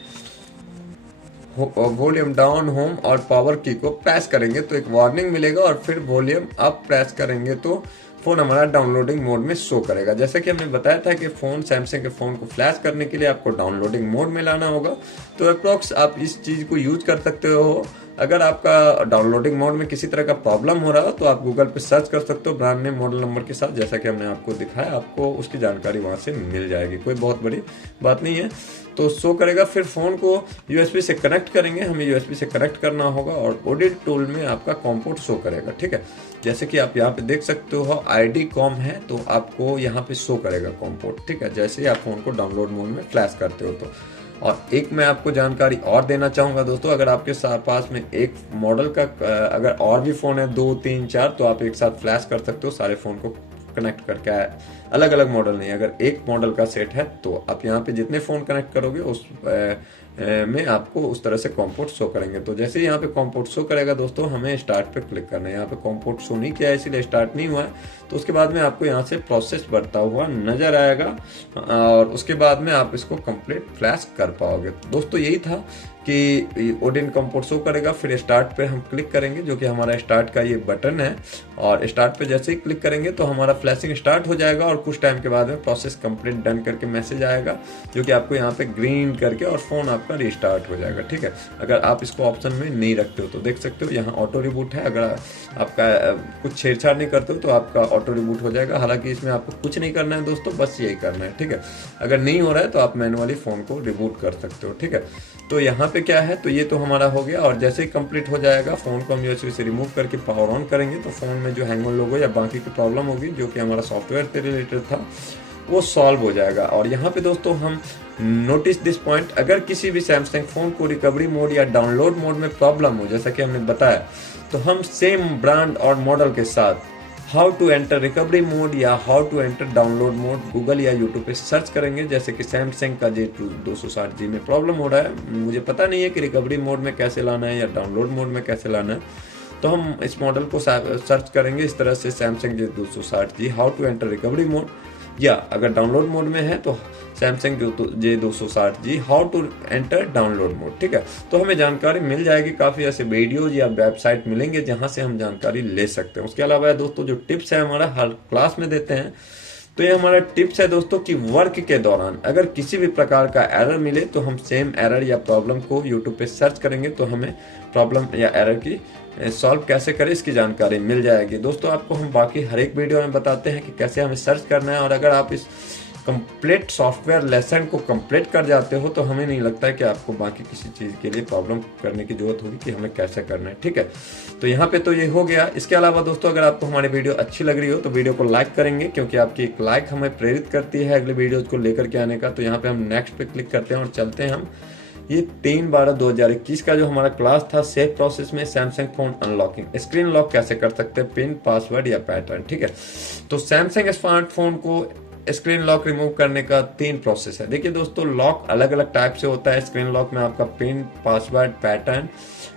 वॉल्यूम डाउन, होम और पावर की को प्रेस करेंगे तो एक वार्निंग मिलेगा, और फिर वॉल्यूम अप प्रेस करेंगे तो फोन हमारा डाउनलोडिंग मोड में शो करेगा। जैसे कि हमने बताया था कि फोन, सैमसंग के फोन को फ्लैश करने के लिए आपको डाउनलोडिंग मोड में लाना होगा। तो अप्रॉक्स आप इस चीज को यूज कर सकते हो। अगर आपका डाउनलोडिंग मोड में किसी तरह का प्रॉब्लम हो रहा हो तो आप गूगल पे सर्च कर सकते हो ब्रांड नेम मॉडल नंबर के साथ, जैसा कि हमने आपको दिखाया, आपको उसकी जानकारी वहां से मिल जाएगी, कोई बहुत बड़ी बात नहीं है। तो शो करेगा। फिर फोन को USB से कनेक्ट करेंगे, हमें USB से कनेक्ट करना होगा, और ऑडिट टूल में आपका कॉम पोर्ट शो करेगा, ठीक है। जैसे कि आप यहाँ पे देख सकते हो ID कॉम है तो आपको यहाँ पे शो करेगा कॉम पोर्ट, ठीक है, जैसे ही आप फोन को डाउनलोड मोड में फ्लैश करते हो तो। और एक मैं आपको जानकारी और देना चाहूँगा दोस्तों, अगर आपके पास में एक मॉडल का अगर और भी फ़ोन है 2, 3, 4 तो आप एक साथ फ्लैश कर सकते हो सारे फ़ोन को कनेक्ट करके। अलग अलग मॉडल नहीं, अगर एक मॉडल का सेट है तो आप यहाँ पे जितने फ़ोन कनेक्ट करोगे उस में आपको उस तरह से कॉम पोर्ट शो करेंगे। तो जैसे ही यहाँ पे कॉम पोर्ट शो करेगा दोस्तों, हमें स्टार्ट पे क्लिक करना है। यहाँ पे कॉम पोर्ट शो नहीं किया है इसीलिए स्टार्ट नहीं हुआ है। तो उसके बाद में आपको यहाँ से प्रोसेस बढ़ता हुआ नजर आएगा, और उसके बाद में आप इसको कंप्लीट फ्लैश कर पाओगे। दोस्तों यही था कि ओडिन कॉम पोर्ट शो करेगा, फिर स्टार्ट पे हम क्लिक करेंगे, जो कि हमारा स्टार्ट का ये बटन है, और स्टार्ट पे जैसे ही क्लिक करेंगे तो हमारा फ्लैशिंग स्टार्ट हो जाएगा, और कुछ टाइम के बाद में प्रोसेस कंप्लीट डन करके मैसेज आएगा, जो कि आपको यहाँ पे ग्रीन करके, और फोन आपका रिस्टार्ट हो जाएगा, ठीक है। अगर आप इसको ऑप्शन में नहीं रखते हो तो देख सकते हो यहाँ ऑटो रिबूट है। अगर आपका कुछ छेड़छाड़ नहीं करते हो तो आपका ऑटो रिबूट हो जाएगा। हालांकि इसमें आपको कुछ नहीं करना है दोस्तों, बस यही करना है, ठीक है। अगर नहीं हो रहा है तो आप मैनुअली फोन को रिबूट कर सकते हो, ठीक है। तो यहाँ पे क्या है, तो ये तो हमारा हो गया, और जैसे ही कंप्लीट हो जाएगा फोन को हम USB से रिमूव करके पावर ऑन करेंगे तो फोन में जो हैंग ऑन लोगो या बाकी की प्रॉब्लम होगी जो कि हमारा सॉफ्टवेयर से रिलेटेड था वो सॉल्व हो जाएगा। और यहाँ पे दोस्तों हम नोटिस दिस पॉइंट, अगर किसी भी सैमसंग फोन को रिकवरी मोड या डाउनलोड मोड में प्रॉब्लम हो, जैसा कि हमने बताया, तो हम सेम ब्रांड और मॉडल के साथ how to enter recovery mode या how to enter download mode Google या यूट्यूब पे सर्च करेंगे। जैसे कि सैमसंग का J260G में प्रॉब्लम हो रहा है, मुझे पता नहीं है कि रिकवरी मोड में कैसे लाना है या डाउनलोड मोड में कैसे लाना है, तो हम इस मॉडल को सर्च करेंगे इस तरह से, Samsung J260G how to enter recovery mode, या अगर डाउनलोड मोड में है तो Samsung J260G how to enter download mode, ठीक है। तो हमें जानकारी मिल जाएगी, काफ़ी ऐसे वीडियोज या वेबसाइट मिलेंगे जहां से हम जानकारी ले सकते हैं। उसके अलावा दोस्तों जो टिप्स है हमारा हर क्लास में देते हैं, तो ये हमारा टिप्स है दोस्तों कि वर्क के दौरान अगर किसी भी प्रकार का एरर मिले तो हम सेम एरर या प्रॉब्लम को यूट्यूब पे सर्च करेंगे तो हमें प्रॉब्लम या एरर की सॉल्व कैसे करें इसकी जानकारी मिल जाएगी। दोस्तों आपको हम बाकी हर एक वीडियो में बताते हैं कि कैसे हमें सर्च करना है, और अगर आप इस कंप्लीट सॉफ्टवेयर लेसन को कंप्लीट कर जाते हो तो हमें नहीं लगता है कि आपको बाकी किसी चीज़ के लिए प्रॉब्लम करने की जरूरत होगी कि हमें कैसे करना है, ठीक है। तो यहाँ पे तो ये हो गया। इसके अलावा दोस्तों अगर आपको हमारी वीडियो अच्छी लग रही हो तो वीडियो को लाइक करेंगे, क्योंकि आपकी एक लाइक हमें प्रेरित करती है अगले वीडियोज को लेकर के आने का। तो यहाँ पे हम नेक्स्ट पे क्लिक करते हैं और चलते हैं हम ये 3/12/2021 का जो हमारा क्लास था सेफ प्रोसेस में Samsung phone unlocking, screen lock कैसे कर सकते हैं, पिन, पासवर्ड या पैटर्न, ठीक है। तो सैमसंग स्मार्टफोन को स्क्रीन लॉक रिमूव करने का 3 प्रोसेस है। देखिए दोस्तों, लॉक अलग अलग टाइप से होता है। स्क्रीन लॉक में आपका पिन, पासवर्ड, पैटर्न,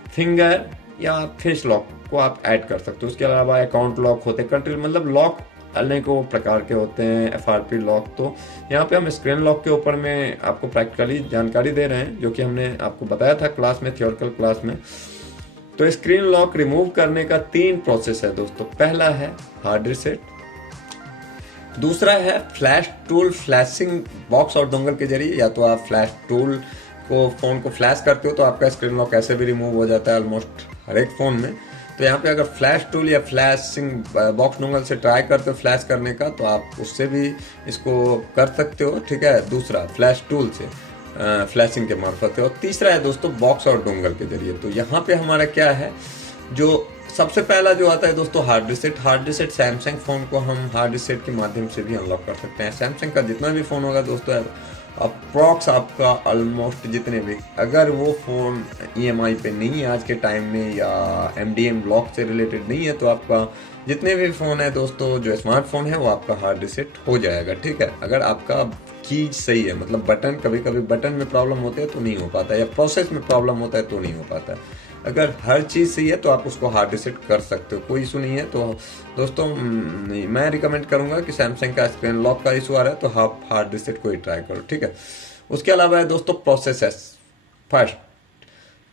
फिंगर या फेस लॉक को आप ऐड कर सकते हो। उसके अलावा अकाउंट लॉक होते हैं, कंट्री मतलब लॉक अनेकों प्रकार के होते हैं, FRP लॉक। तो यहाँ पे हम स्क्रीन लॉक के ऊपर में आपको प्रैक्टिकली जानकारी दे रहे हैं, जो कि हमने आपको बताया था क्लास में, थियोरिकल क्लास में। तो स्क्रीन लॉक रिमूव करने का 3 प्रोसेस है दोस्तों। पहला है हार्ड रीसेट, दूसरा है फ्लैश टूल, फ्लैशिंग बॉक्स और डोंगल के जरिए, या तो आप फ्लैश टूल को फोन को फ्लैश करते हो तो आपका स्क्रीन लॉक ऐसे भी रिमूव हो जाता है ऑलमोस्ट हर एक फोन में। तो यहाँ पे अगर फ्लैश टूल या फ्लैशिंग बॉक्स डोंगल से ट्राई करते हो फ्लैश करने का, तो आप उससे भी इसको कर सकते हो, ठीक है। दूसरा फ्लैश टूल से फ्लैशिंग के मार्फत है। और तीसरा है दोस्तों बॉक्स और डोंगल के जरिए। तो यहाँ पे हमारा क्या है, जो सबसे पहला जो आता है दोस्तों hard reset. Hard reset Samsung phone को हम हार्ड रीसेट के माध्यम से भी अनलॉक कर सकते हैं। सैमसंग का जितना भी फ़ोन होगा दोस्तों, अप्रॉक्स आपका ऑलमोस्ट जितने भी, अगर वो फ़ोन EMI पे नहीं है आज के टाइम में या MDM ब्लॉक से रिलेटेड नहीं है, तो आपका जितने भी फ़ोन है दोस्तों, जो स्मार्टफोन है वो आपका हार्ड रीसेट हो जाएगा, ठीक है। अगर आपका चीज़ सही है, मतलब बटन, कभी कभी बटन में प्रॉब्लम होती है तो नहीं हो पाता, या प्रोसेस में प्रॉब्लम होता है तो नहीं हो पाता। अगर हर चीज़ सही है तो आप उसको हार्ड रीसेट कर सकते हो, कोई इशू नहीं है। तो दोस्तों मैं रिकमेंड करूंगा कि सैमसंग का स्क्रीन लॉक का इशू आ रहा है तो आप हार्ड रीसेट को ही ट्राई करो, ठीक है। उसके अलावा है दोस्तों प्रोसेस है फर्स्ट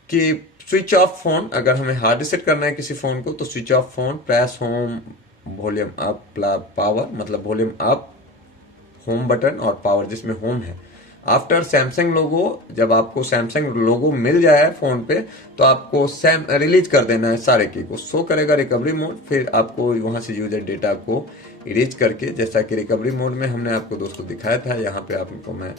कि स्विच ऑफ फोन। अगर हमें हार्ड रीसेट करना है किसी फ़ोन को, तो switch off phone, press home, volume up, power, मतलब वॉल्यूम अप, होम बटन और पावर जिसमें होम है। आफ्टर सैमसंग लोगो, जब आपको सैमसंग लोगो मिल जाए फोन पे, तो आपको रिलीज कर देना है सारे की को। शो करेगा रिकवरी मोड, फिर आपको वहां से यूजर डेटा को इरेज करके, जैसा कि रिकवरी मोड में हमने आपको दोस्तों दिखाया था, यहाँ पे आपको मैं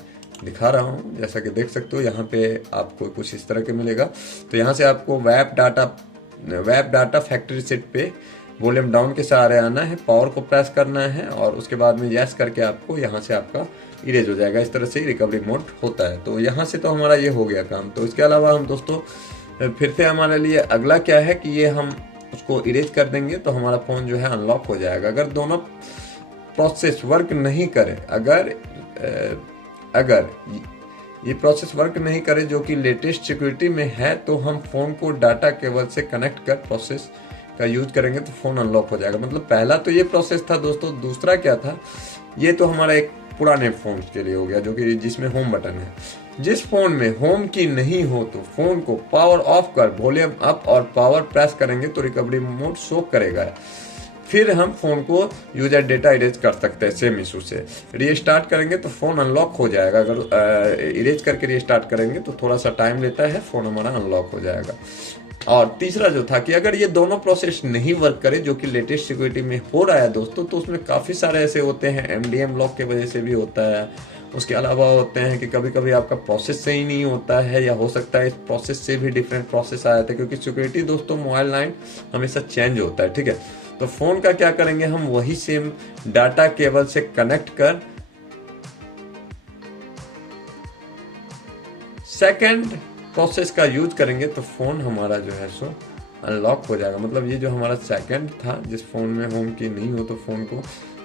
दिखा रहा हूँ, जैसा कि देख सकते हो यहाँ पे आपको कुछ इस तरह के मिलेगा। तो यहाँ से आपको वेब डाटा फैक्ट्री सेट पे वॉल्यूम डाउन के सहारे आना है, पावर को प्रेस करना है और उसके बाद में यस करके आपको यहाँ से आपका इरेज हो जाएगा। इस तरह से रिकवरी मोड होता है। तो यहाँ से तो हमारा ये हो गया काम। तो इसके अलावा हम दोस्तों फिर से हमारे लिए अगला क्या है कि ये हम उसको इरेज कर देंगे तो हमारा फ़ोन जो है अनलॉक हो जाएगा। अगर दोनों प्रोसेस वर्क नहीं करे, अगर ये प्रोसेस वर्क नहीं करे जो कि लेटेस्ट सिक्योरिटी में है, तो हम फ़ोन को डाटा केबल से कनेक्ट कर प्रोसेस का यूज करेंगे तो फ़ोन अनलॉक हो जाएगा। मतलब पहला तो ये प्रोसेस था दोस्तों। दूसरा क्या था, ये तो हमारा एक पुराने फ़ोन के लिए हो गया, जो कि जिसमें होम बटन है। जिस फ़ोन में होम की नहीं हो तो फ़ोन को पावर ऑफ कर वॉल्यूम अप और पावर प्रेस करेंगे तो रिकवरी मोड शो करेगा। फिर हम फ़ोन को यूजर डेटा इरेज कर सकते हैं सेम इशू से। रीस्टार्ट करेंगे तो फ़ोन अनलॉक हो जाएगा। अगर इरेज करके रीस्टार्ट करेंगे तो थोड़ा सा टाइम लेता है, फ़ोन हमारा अनलॉक हो जाएगा। और तीसरा जो था कि अगर ये दोनों प्रोसेस नहीं वर्क करे, जो कि लेटेस्ट सिक्योरिटी में हो रहा है दोस्तों, तो उसमें काफ़ी सारे ऐसे होते हैं, MDM ब्लॉक की वजह से भी होता है। उसके अलावा होते हैं कि कभी कभी आपका प्रोसेस सही नहीं होता है, या हो सकता है इस प्रोसेस से भी डिफरेंट प्रोसेस आ जाते हैं, क्योंकि सिक्योरिटी दोस्तों मोबाइल लाइन हमेशा चेंज होता है, ठीक है। तो फ़ोन का क्या करेंगे, हम वही सेम डाटा केबल से कनेक्ट कर सेकेंड प्रोसेस का यूज करेंगे तो फ़ोन हमारा जो है सो अनलॉक हो जाएगा। मतलब ये जो हमारा सेकंड था, जिस फ़ोन में होम की नहीं हो तो फ़ोन को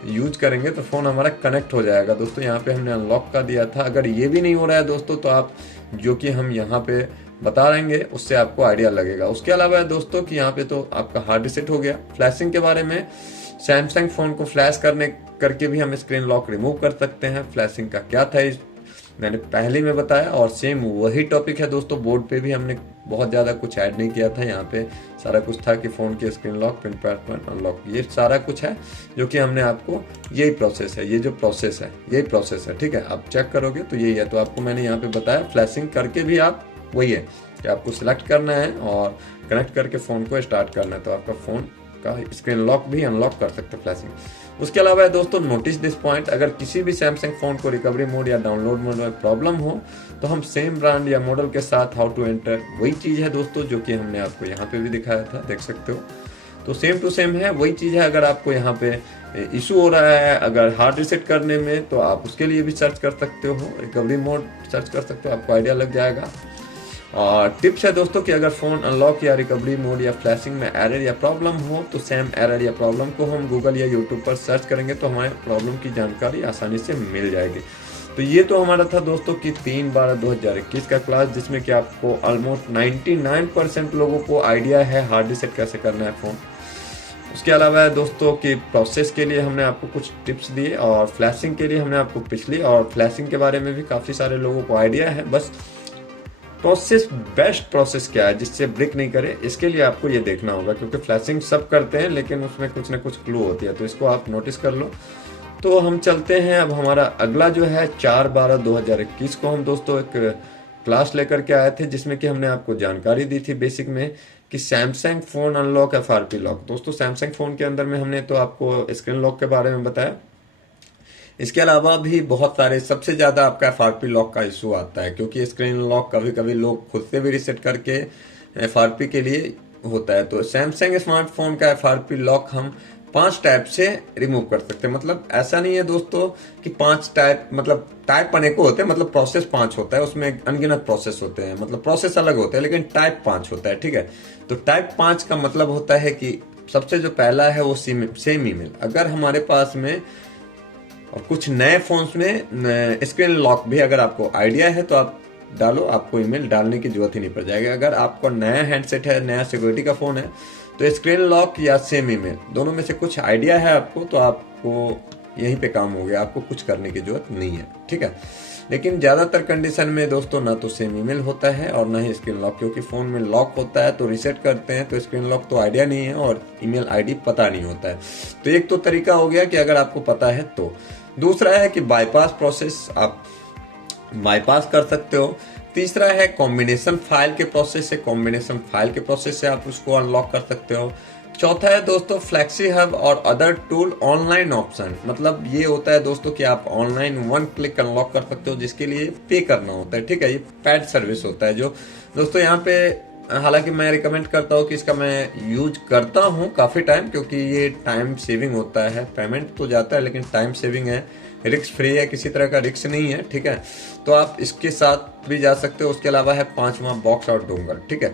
यूज करेंगे तो फ़ोन हमारा कनेक्ट हो जाएगा दोस्तों। यहाँ पे हमने अनलॉक का दिया था। अगर ये भी नहीं हो रहा है दोस्तों, तो आप जो कि हम यहाँ पे बता रहेंगे उससे आपको आइडिया लगेगा। उसके अलावा दोस्तों कि यहाँ पे तो आपका हार्ड रीसेट हो गया। फ्लैशिंग के बारे में, सैमसंग फ़ोन को फ्लैश करके भी हम स्क्रीन लॉक रिमूव कर सकते हैं। फ्लैशिंग का क्या था मैंने पहले में बताया, और सेम वही टॉपिक है दोस्तों। बोर्ड पे भी हमने बहुत ज़्यादा कुछ ऐड नहीं किया था। यहाँ पे सारा कुछ था कि फ़ोन की screen lock, pin pad unlock, ये सारा कुछ है जो कि हमने आपको, यही प्रोसेस है, ये जो प्रोसेस है यही प्रोसेस है, ठीक है। आप चेक करोगे तो यही है। तो आपको मैंने यहाँ पे बताया फ्लैशिंग करके भी आप वही है कि आपको सिलेक्ट करना है और कनेक्ट करके फ़ोन को स्टार्ट करना है, तो आपका फ़ोन का स्क्रीन लॉक भी अनलॉक कर सकते हैं फ्लैशिंग। उसके अलावा है दोस्तों नोटिस दिस पॉइंट, अगर किसी भी सैमसंग फ़ोन को रिकवरी मोड या डाउनलोड मोड में प्रॉब्लम हो तो हम सेम ब्रांड या मॉडल के साथ हाउ टू एंटर, वही चीज़ है दोस्तों जो कि हमने आपको यहाँ पे भी दिखाया था, देख सकते हो। तो सेम टू सेम है, वही चीज़ है। अगर आपको यहाँ पे इशू हो रहा है अगर हार्ड रीसेट करने में, तो आप उसके लिए भी सर्च कर सकते हो, रिकवरी मोड सर्च कर सकते हो, आपको आइडिया लग जाएगा। और टिप्स है दोस्तों कि अगर फ़ोन अनलॉक या रिकवरी मोड या फ्लैशिंग में एरर या प्रॉब्लम हो तो सेम एरर या प्रॉब्लम को हम गूगल या यूट्यूब पर सर्च करेंगे तो हमें प्रॉब्लम की जानकारी आसानी से मिल जाएगी। तो ये तो हमारा था दोस्तों कि 3/12/2021 का क्लास, जिसमें कि आपको ऑलमोस्ट 99% लोगों को आइडिया है हार्ड रीसेट कैसे करना है फ़ोन। उसके अलावा है दोस्तों कि प्रोसेस के लिए हमने आपको कुछ टिप्स दिए, और फ्लैशिंग के लिए हमने आपको पिछली, और फ्लैशिंग के बारे में भी काफ़ी सारे लोगों को आइडिया है। बस प्रोसेस, बेस्ट प्रोसेस क्या है जिससे ब्रेक नहीं करे, इसके लिए आपको ये देखना होगा, क्योंकि फ्लैशिंग सब करते हैं लेकिन उसमें कुछ ना कुछ क्लू होती है, तो इसको आप नोटिस कर लो। तो हम चलते हैं अब हमारा अगला जो है 4/12/2021 को हम दोस्तों एक क्लास लेकर के आए थे, जिसमें कि हमने आपको जानकारी दी थी बेसिक में कि Samsung phone unlock FRP lock. दोस्तों सैमसंग फोन के अंदर में हमने तो आपको स्क्रीन लॉक के बारे में बताया, इसके अलावा भी बहुत सारे, सबसे ज्यादा आपका FRP लॉक का इशू आता है, क्योंकि स्क्रीन लॉक कभी कभी लोग खुद से भी रिसेट करके FRP के लिए होता है। तो सैमसंग स्मार्टफोन का FRP लॉक हम 5 टाइप से रिमूव कर सकते हैं। मतलब ऐसा नहीं है दोस्तों कि 5 टाइप, मतलब टाइप अनेकों होते हैं, मतलब प्रोसेस 5 होता है, उसमें अनगिनत प्रोसेस होते हैं, मतलब प्रोसेस अलग होते हैं, लेकिन टाइप 5 होता है, ठीक है। तो टाइप 5 का मतलब होता है कि सबसे जो पहला है वो सेम ईमेल। अगर हमारे पास में और कुछ नए फोन्स में स्क्रीन लॉक भी अगर आपको आइडिया है तो आप डालो, आपको ईमेल डालने की जरूरत ही नहीं पड़ जाएगी। अगर आपको नया हैंडसेट है, नया सिक्योरिटी का फोन है, तो स्क्रीन लॉक या सेम ईमेल दोनों में से कुछ आइडिया है आपको, तो आपको यहीं पे काम हो गया, आपको कुछ करने की जरूरत नहीं है, ठीक है। लेकिन ज्यादातर कंडीशन में दोस्तों ना तो सेम ईमेल होता है और ना ही स्क्रीन लॉक, क्योंकि फोन में लॉक होता है तो रिसेट करते हैं, तो स्क्रीन लॉक तो आइडिया नहीं है और ईमेल आईडी पता नहीं होता है। तो एक तो तरीका हो गया कि अगर आपको पता है तो। दूसरा है कि बाईपास प्रोसेस, आप बाईपास कर सकते हो। तीसरा है कॉम्बिनेशन फाइल के प्रोसेस से, कॉम्बिनेशन फाइल के प्रोसेस से आप उसको अनलॉक कर सकते हो। चौथा है दोस्तों फ्लेक्सी हब और अदर टूल ऑनलाइन ऑप्शन। मतलब ये होता है दोस्तों कि आप ऑनलाइन 1 क्लिक अनलॉक कर सकते हो, जिसके लिए पे करना होता है, ठीक है। ये पेड सर्विस होता है जो दोस्तों यहाँ पे, हालांकि मैं रिकमेंड करता हूँ कि इसका मैं यूज करता हूँ काफ़ी टाइम, क्योंकि ये टाइम सेविंग होता है। पेमेंट तो जाता है लेकिन टाइम सेविंग है, रिस्क फ्री है, किसी तरह का रिस्क नहीं है, ठीक है। तो आप इसके साथ भी जा सकते हो। उसके अलावा है 5वां बॉक्स आउट डोंगल, ठीक है।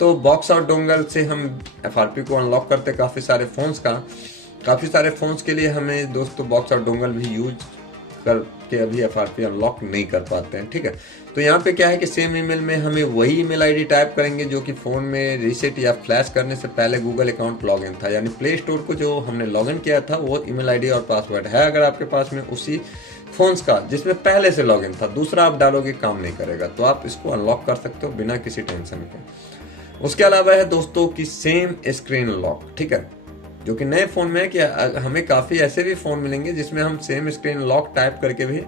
तो बॉक्स आउट डोंगल से हम FRP को अनलॉक करते हैं काफ़ी सारे फोन्स का। काफ़ी सारे फोन्स के लिए हमें दोस्तों बॉक्स आउट डोंगल भी यूज करके अभी FRP अनलॉक नहीं कर पाते हैं, ठीक है। तो यहाँ पे क्या है कि सेम ईमेल में हमें वही ईमेल आईडी टाइप करेंगे जो कि फोन में रीसेट या फ्लैश करने से पहले गूगल अकाउंट लॉगिन था, यानी प्ले स्टोर को जो हमने लॉगिन किया था वो ईमेल आईडी और पासवर्ड है अगर आपके पास में उसी फोन्स का जिसमें पहले से लॉगिन था। दूसरा आप डालोगे काम नहीं करेगा, तो आप इसको अनलॉक कर सकते हो बिना किसी टेंशन के। उसके अलावा है दोस्तों की सेम स्क्रीन लॉक, ठीक है, जो कि नए फोन में है कि हमें काफी ऐसे भी फोन मिलेंगे जिसमें हम सेम स्क्रीन लॉक टाइप करके भी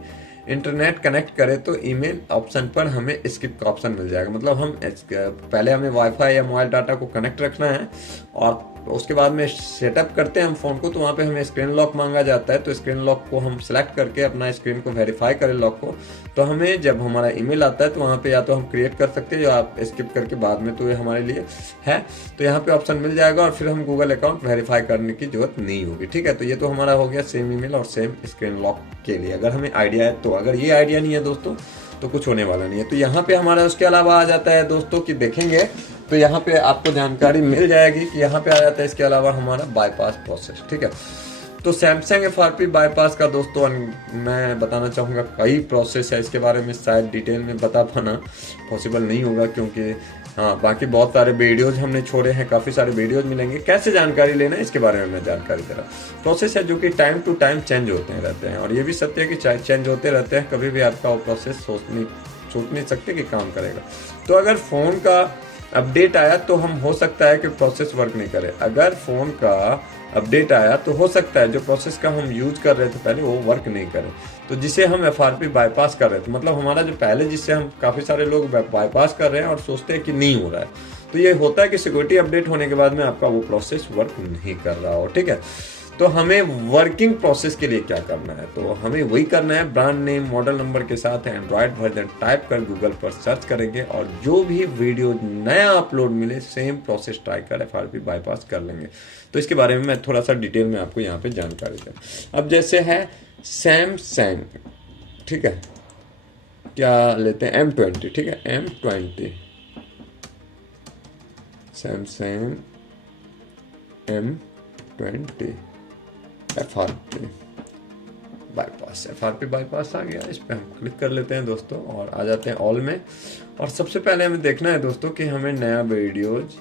इंटरनेट कनेक्ट करें तो ईमेल ऑप्शन पर हमें स्किप का ऑप्शन मिल जाएगा। मतलब हम पहले हमें वाईफाई या मोबाइल डाटा को कनेक्ट रखना है और उसके बाद में सेटअप करते हैं हम फोन को, तो वहाँ पे हमें स्क्रीन लॉक मांगा जाता है। तो स्क्रीन लॉक को हम सिलेक्ट करके अपना स्क्रीन को वेरीफाई करें लॉक को, तो हमें जब हमारा ईमेल आता है तो वहाँ पे या तो हम क्रिएट कर सकते हैं या आप स्किप करके बाद में, तो ये हमारे लिए है। तो यहाँ पे ऑप्शन मिल जाएगा और फिर हम गूगल अकाउंट वेरीफाई करने की जरूरत नहीं होगी, ठीक है। तो ये तो हमारा हो गया सेम ईमेल और सेम स्क्रीन लॉक के लिए, अगर हमें आइडिया है तो। अगर ये आइडिया नहीं है दोस्तों तो कुछ होने वाला नहीं है। तो यहाँ पे हमारा उसके अलावा आ जाता है दोस्तों कि देखेंगे तो यहाँ पे आपको जानकारी मिल जाएगी कि यहाँ पे आ जाता है इसके अलावा हमारा बाईपास प्रोसेस, ठीक है। तो सैमसंग FRP बाईपास का दोस्तों मैं बताना चाहूँगा कई प्रोसेस है, इसके बारे में शायद डिटेल में बता पाना पॉसिबल नहीं होगा, क्योंकि हाँ बाकी बहुत सारे वीडियोज हमने छोड़े हैं, काफ़ी सारे वीडियोज मिलेंगे। कैसे जानकारी लेना है इसके बारे में मैं जानकारी दे रहा। प्रोसेस है जो कि टाइम टू टाइम चेंज होते रहते हैं, और ये भी सत्य है कि चेंज होते रहते हैं, कभी भी आपका वो प्रोसेस सोच नहीं सकते कि काम करेगा। तो अगर फ़ोन का अपडेट आया तो हम हो सकता है कि प्रोसेस वर्क नहीं करे। अगर फ़ोन का अपडेट आया तो हो सकता है जो प्रोसेस का हम यूज कर रहे थे पहले वो वर्क नहीं करे, तो जिसे हम FRP बाईपास कर रहे थे, मतलब हमारा जो पहले जिससे हम काफ़ी सारे लोग बाईपास कर रहे हैं और सोचते हैं कि नहीं हो रहा है, तो ये होता है कि सिक्योरिटी अपडेट होने के बाद में आपका वो प्रोसेस वर्क नहीं कर रहा हो, ठीक है। तो हमें वर्किंग प्रोसेस के लिए क्या करना है, तो हमें वही करना है, ब्रांड नेम मॉडल नंबर के साथ एंड्रॉयड वर्जन टाइप कर गूगल पर सर्च करेंगे और जो भी वीडियो नया अपलोड मिले सेम प्रोसेस ट्राई कर FRP बाईपास कर लेंगे। तो इसके बारे में मैं थोड़ा सा डिटेल में आपको यहाँ पे जानकारी दूँ। अब जैसे है सैमसंग, ठीक है, क्या लेते हैं M20, ठीक है, M20 Samsung M20 FRP bypass आ गया। इस पर हम क्लिक कर लेते हैं दोस्तों और आ जाते हैं ऑल में। और सबसे पहले हमें देखना है दोस्तों कि हमें नया वीडियोज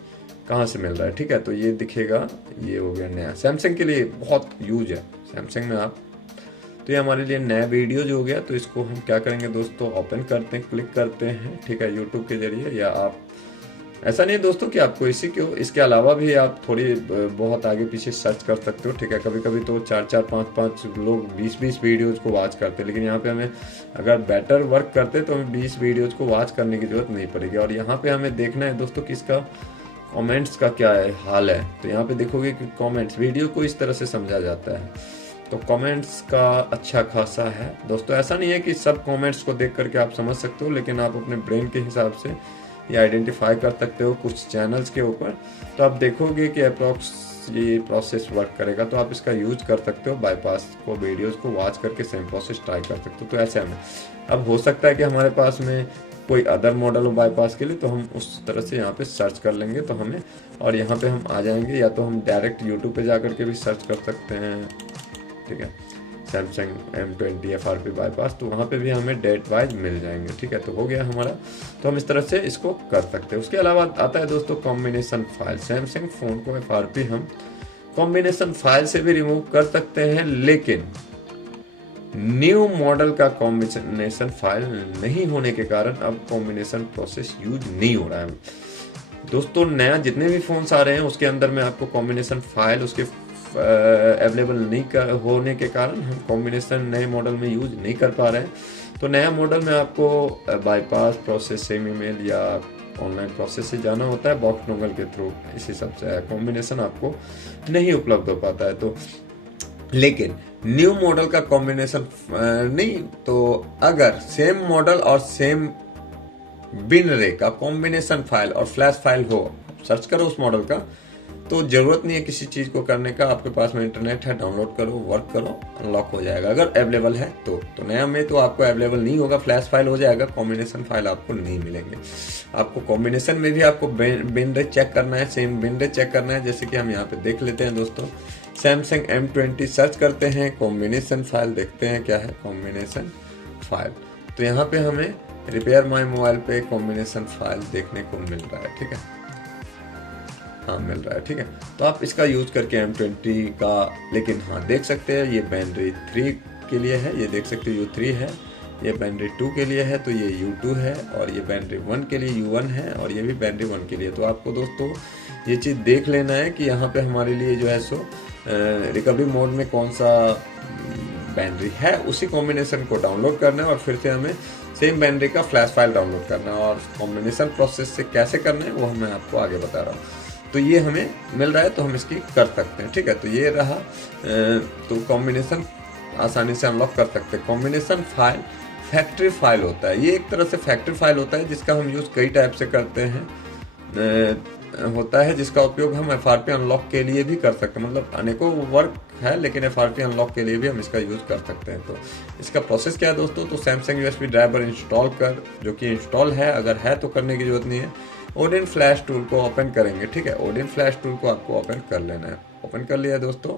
कहाँ से मिल रहा है, ठीक है। तो ये दिखेगा, ये हो गया नया, सैमसंग के लिए बहुत यूज है सैमसंग में आप। तो ये हमारे लिए नया वीडियोज हो गया। तो इसको हम क्या करेंगे दोस्तों, ओपन करते हैं, क्लिक करते हैं, ठीक है, यूट्यूब के जरिए। या आप ऐसा नहीं दोस्तों कि आपको इसी क्यों, इसके अलावा भी आप थोड़ी बहुत आगे पीछे सर्च कर सकते हो, ठीक है। कभी कभी तो 4-4, 5-5 लोग 20-20 वीडियोज़ को वॉच करते हैं, लेकिन यहाँ पे हमें अगर बेटर वर्क करते तो हमें 20 वीडियोज़ को वॉच करने की जरूरत नहीं पड़ेगी। और यहाँ पे हमें देखना है दोस्तों कि इसका कमेंट्स का क्या है हाल है, तो यहाँ पे देखोगे कि कमेंट्स वीडियो को इस तरह से समझा जाता है, तो कमेंट्स का अच्छा खासा है दोस्तों। ऐसा नहीं है कि सब कमेंट्स को देख करके आप समझ सकते हो, लेकिन आप अपने ब्रेन के हिसाब से ये आइडेंटिफाई कर सकते हो कुछ चैनल्स के ऊपर। तो आप देखोगे कि अप्रॉक्स ये प्रोसेस वर्क करेगा, तो आप इसका यूज कर सकते हो बाईपास को, वीडियोस को वॉच करके सेम प्रोसेस ट्राई कर सकते हो। तो ऐसे हमें अब हो सकता है कि हमारे पास में कोई अदर मॉडल हो बाईपास के लिए, तो हम उस तरह से यहाँ पे सर्च कर लेंगे तो हमें, और यहाँ पे हम आ जाएंगे, या तो हम डायरेक्ट यूट्यूब पे जा करके भी सर्च कर सकते हैं, ठीक है, सैमसंग M20 FRP बाईपास, तो वहाँ पे भी हमें डेट वाइज मिल जाएंगे, ठीक है। तो हो गया हमारा, तो हम इस तरह से इसको कर सकते हैं। उसके अलावा आता है दोस्तों कॉम्बिनेशन फाइल। सैमसंग फ़ोन को FRP हम कॉम्बिनेशन फाइल से भी रिमूव कर सकते हैं, लेकिन न्यू मॉडल का कॉम्बिनेशन फाइल नहीं होने के कारण अब कॉम्बिनेशन प्रोसेस यूज नहीं हो रहा है दोस्तों। नया जितने भी फोन्स आ रहे हैं उसके अंदर में आपको कॉम्बिनेशन फाइल उसके अवेलेबल नहीं होने के कारण हम कॉम्बिनेशन नए मॉडल में यूज नहीं कर पा रहे हैं। तो नया मॉडल में आपको बाईपास प्रोसेस, सेम ईमेल या ऑनलाइन प्रोसेस से जाना होता है, बॉक्स डोंगल के थ्रू, इसी सबसे कॉम्बिनेशन आपको नहीं उपलब्ध हो पाता है। तो लेकिन न्यू मॉडल का कॉम्बिनेशन नहीं, तो अगर सेम मॉडल और सेम बिन रे का कॉम्बिनेशन फाइल और फ्लैश फाइल हो, सर्च करो उस मॉडल का, तो जरूरत नहीं है किसी चीज को करने का, आपके पास में इंटरनेट है, डाउनलोड करो, वर्क करो, अनलॉक हो जाएगा अगर अवेलेबल है तो। नया में तो आपको अवेलेबल नहीं होगा, फ्लैश फाइल हो जाएगा, कॉम्बिनेशन फाइल आपको नहीं मिलेंगे। आपको कॉम्बिनेशन में भी आपको बिन रे चेक करना है, सेम बिन रे चेक करना है, जैसे कि हम यहाँ पे देख लेते हैं दोस्तों। सैमसंग M20 सर्च करते हैं, कॉम्बिनेशन फाइल देखते हैं क्या है कॉम्बिनेशन फाइल, तो यहाँ पे हमें रिपेयर माई मोबाइल पे कॉम्बिनेशन फाइल देखने को मिल रहा है, ठीक है, हाँ मिल रहा है, ठीक है। तो आप इसका यूज करके M20 का, लेकिन हाँ देख सकते हैं ये बैटरी 3 के लिए है, ये देख सकते हो U3 है, ये बैटरी 2 के लिए है, तो ये U2 है, और ये बैटरी 1 के लिए U1 है, और ये भी बैटरी 1 के लिए। तो आपको दोस्तों ये चीज़ देख लेना है कि यहाँ पे हमारे लिए जो है सो रिकवरी मोड में कौन सा बैटरी है, उसी कॉम्बिनेशन को डाउनलोड करना है, और फिर से हमें सेम बैटरी का फ्लैश फाइल डाउनलोड करना है, और कॉम्बिनेशन प्रोसेस से कैसे करना है वो मैं आपको आगे बता रहा हूँ। तो ये हमें मिल रहा है तो हम इसकी कर सकते हैं, ठीक है। तो ये रहा, तो कॉम्बिनेशन आसानी से अनलॉक कर सकते हैं। कॉम्बिनेशन फाइल फैक्ट्री फाइल होता है, ये एक तरह से फैक्ट्री फाइल होता है जिसका हम यूज़ कई टाइप से करते हैं, होता है जिसका उपयोग हम FRP अनलॉक के लिए भी कर सकते हैं। मतलब अनेकों वर्क है, लेकिन FRP अनलॉक के लिए भी हम इसका यूज़ कर सकते हैं। तो इसका प्रोसेस क्या है दोस्तों, तो सैमसंग USB ड्राइवर इंस्टॉल कर, जो कि इंस्टॉल है, अगर है तो करने की जरूरत नहीं है, ओडिन फ्लैश टूल को ओपन करेंगे, ठीक है। ओडिन फ्लैश टूल को आपको ओपन कर लेना है, ओपन कर लिया दोस्तों।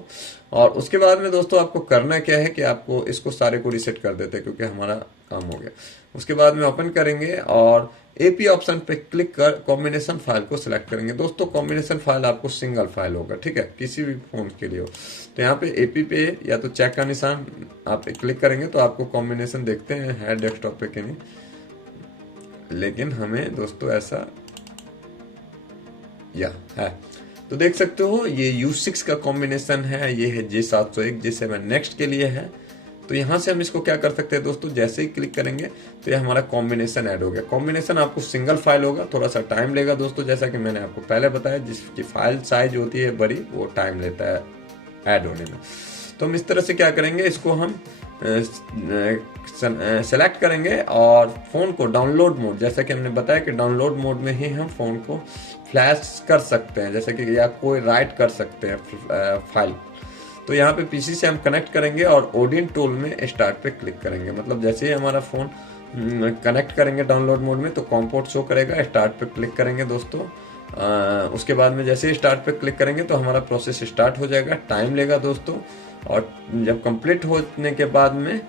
और उसके बाद में दोस्तों आपको करना क्या है कि आपको इसको सारे को रीसेट कर देते हैं, क्योंकि हमारा काम हो गया। उसके बाद में ओपन करेंगे और AP ऑप्शन पे क्लिक कर कॉम्बिनेशन फाइल को सिलेक्ट करेंगे। दोस्तों कॉम्बिनेशन फाइल आपको सिंगल फाइल होगा, ठीक है, किसी भी फोन के लिए हो। तो यहाँ पे AP पे या तो चेक का निशान आप क्लिक करेंगे तो आपको कॉम्बिनेशन देखते हैं है डेस्कटॉप पे कि नहीं, लेकिन हमें दोस्तों ऐसा या है, तो देख सकते हो ये U6 का कॉम्बिनेशन है, ये है J701 J7 नेक्स्ट के लिए है। तो यहाँ से हम इसको क्या कर सकते हैं दोस्तों, जैसे ही क्लिक करेंगे तो ये हमारा कॉम्बिनेशन ऐड हो गया। कॉम्बिनेशन आपको सिंगल फाइल होगा, थोड़ा सा टाइम लेगा दोस्तों, जैसा कि मैंने आपको पहले बताया, जिसकी फाइल साइज होती है बड़ी, वो टाइम लेता है ऐड होने में। तो हम इस तरह से क्या करेंगे, इसको हम सेलेक्ट करेंगे और फोन को डाउनलोड मोड, जैसा कि हमने बताया कि डाउनलोड मोड में ही हम फोन को फ्लैश कर सकते हैं, जैसे कि या कोई राइट कर सकते हैं फाइल। तो यहाँ पे PC से हम कनेक्ट करेंगे और ओडिन टूल में स्टार्ट पे क्लिक करेंगे। मतलब जैसे ही हमारा फोन कनेक्ट करेंगे डाउनलोड मोड में तो कॉम्पोर्ट शो करेगा, स्टार्ट पे क्लिक करेंगे दोस्तों। उसके बाद में जैसे ही स्टार्ट पे क्लिक करेंगे तो हमारा प्रोसेस स्टार्ट हो जाएगा, टाइम लेगा दोस्तों। और जब कंप्लीट होने के बाद में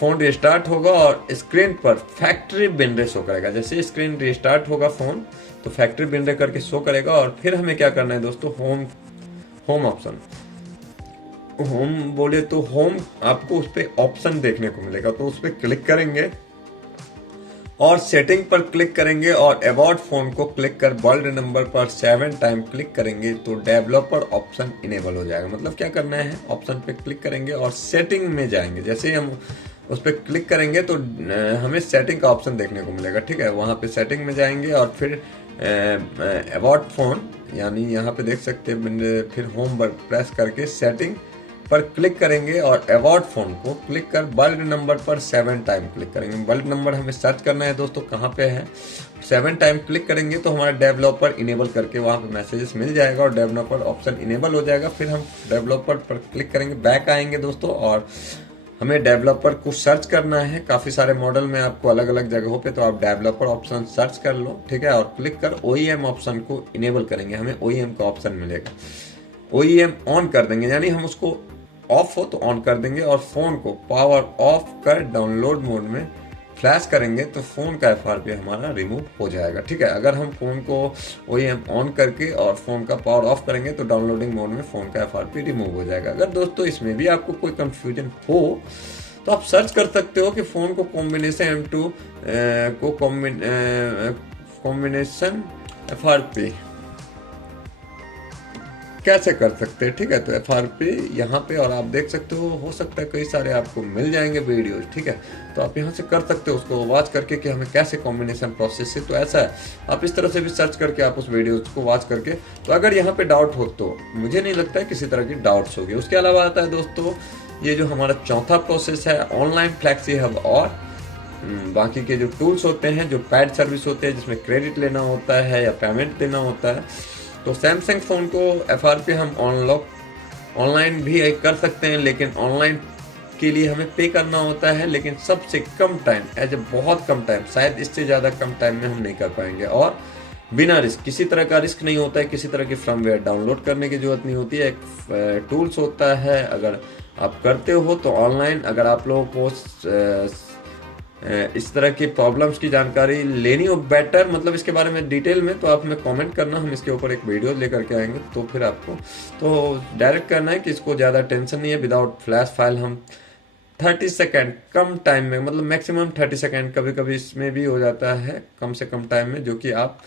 फोन रिस्टार्ट होगा और स्क्रीन पर फैक्ट्री बिन रे शो करेगा। जैसे स्क्रीन रिस्टार्ट होगा फोन तो फैक्ट्री बिन रे करके शो करेगा। और फिर हमें क्या करना है दोस्तों, होम ऑप्शन, होम बोले तो होम आपको उस पर ऑप्शन देखने को मिलेगा, तो उस पर क्लिक करेंगे और सेटिंग पर क्लिक करेंगे और अबाउट फोन को क्लिक कर बोल्ड नंबर पर 7 टाइम क्लिक करेंगे तो डेवलपर ऑप्शन इनेबल हो जाएगा। मतलब क्या करना है, ऑप्शन पे क्लिक करेंगे और सेटिंग में जाएंगे। जैसे ही हम उस पर क्लिक करेंगे तो हमें सेटिंग का ऑप्शन देखने को मिलेगा, ठीक है। वहाँ पे सेटिंग में जाएंगे और फिर अबाउट फोन, यानी यहाँ पे देख सकते हैं, फिर होम पर प्रेस करके सेटिंग पर क्लिक करेंगे और अबाउट फोन को क्लिक कर बल्ड नंबर पर 7 टाइम क्लिक करेंगे। बल्ड नंबर हमें सर्च करना है दोस्तों, कहाँ पे है, 7 टाइम क्लिक करेंगे तो हमारा डेवलपर इनेबल करके वहाँ पे मैसेजेस मिल जाएगा और डेवलपर ऑप्शन इनेबल हो जाएगा। फिर हम डेवलपर पर क्लिक करेंगे, बैक आएंगे दोस्तों और हमें डेवलपर को सर्च करना है। काफ़ी सारे मॉडल में आपको अलग अलग जगहों पे, तो आप डेवलपर ऑप्शन सर्च कर लो, ठीक है, और क्लिक कर OEM ऑप्शन को इनेबल करेंगे, हमें OEM का ऑप्शन मिलेगा। OEM ऑन कर देंगे, यानी हम उसको ऑफ हो तो ऑन कर देंगे और फोन को पावर ऑफ कर डाउनलोड मोड में फ्लैश करेंगे तो फोन का FRP हमारा रिमूव हो जाएगा, ठीक है। अगर हम फोन को OEM ऑन करके और फोन का पावर ऑफ करेंगे तो डाउनलोडिंग मोड में फोन का FRP रिमूव हो जाएगा। अगर दोस्तों इसमें भी आपको कोई कंफ्यूजन हो तो आप सर्च कर सकते हो कि फोन को कॉम्बिनेशन M2 को कॉम्बिनेशन FRP कैसे कर सकते हैं, ठीक है। तो FRP यहाँ पे, और आप देख सकते हो सकता है कई सारे आपको मिल जाएंगे वीडियोज, ठीक है। तो आप यहाँ से कर सकते हो उसको वॉच करके कि हमें कैसे कॉम्बिनेशन प्रोसेस से, तो ऐसा है आप इस तरह से भी सर्च करके आप उस वीडियोज को वॉच करके, तो अगर यहाँ पे डाउट हो तो मुझे नहीं लगता है किसी तरह की डाउट्स होगी। उसके अलावा आता है दोस्तों ये जो हमारा चौथा प्रोसेस है, ऑनलाइन फ्लैक्सी हब और बाकी के जो टूल्स होते हैं, जो पैड सर्विस होते हैं जिसमें क्रेडिट लेना होता है या पेमेंट देना होता है। तो सैमसंग फ़ोन को FRP हम ऑनलाइन भी कर सकते हैं, लेकिन ऑनलाइन के लिए हमें पे करना होता है, लेकिन सबसे कम टाइम, बहुत कम टाइम, शायद इससे ज़्यादा कम टाइम में हम नहीं कर पाएंगे। और बिना रिस्क, किसी तरह का रिस्क नहीं होता है, किसी तरह की फर्मवेयर डाउनलोड करने की जरूरत नहीं होती है, एक टूल्स होता है। अगर आप करते हो तो ऑनलाइन, अगर आप लोगों को इस तरह की प्रॉब्लम्स की जानकारी लेनी हो बेटर, मतलब इसके बारे में डिटेल में, तो आप हमें कमेंट करना, हम इसके ऊपर एक वीडियो लेकर के आएंगे। तो फिर आपको तो डायरेक्ट करना है कि इसको ज़्यादा टेंशन नहीं है, विदाउट फ्लैश फाइल हम 30 सेकेंड कम टाइम में, मतलब मैक्सिमम 30 सेकेंड, कभी कभी इसमें भी हो जाता है कम से कम टाइम में, जो कि आप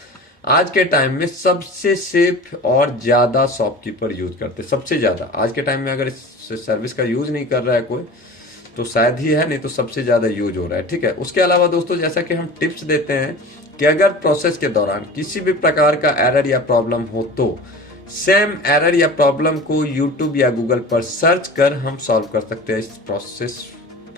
आज के टाइम में सबसे सेफ और ज़्यादा शॉपकीपर यूज करते, सबसे ज़्यादा आज के टाइम में अगर इस सर्विस का यूज नहीं कर रहा है कोई तो शायद ही है, नहीं तो सबसे ज़्यादा यूज हो रहा है, ठीक है। उसके अलावा दोस्तों जैसा कि हम टिप्स देते हैं कि अगर प्रोसेस के दौरान किसी भी प्रकार का एरर या प्रॉब्लम हो तो सेम एरर या प्रॉब्लम को यूट्यूब या गूगल पर सर्च कर हम सॉल्व कर सकते हैं। इस प्रोसेस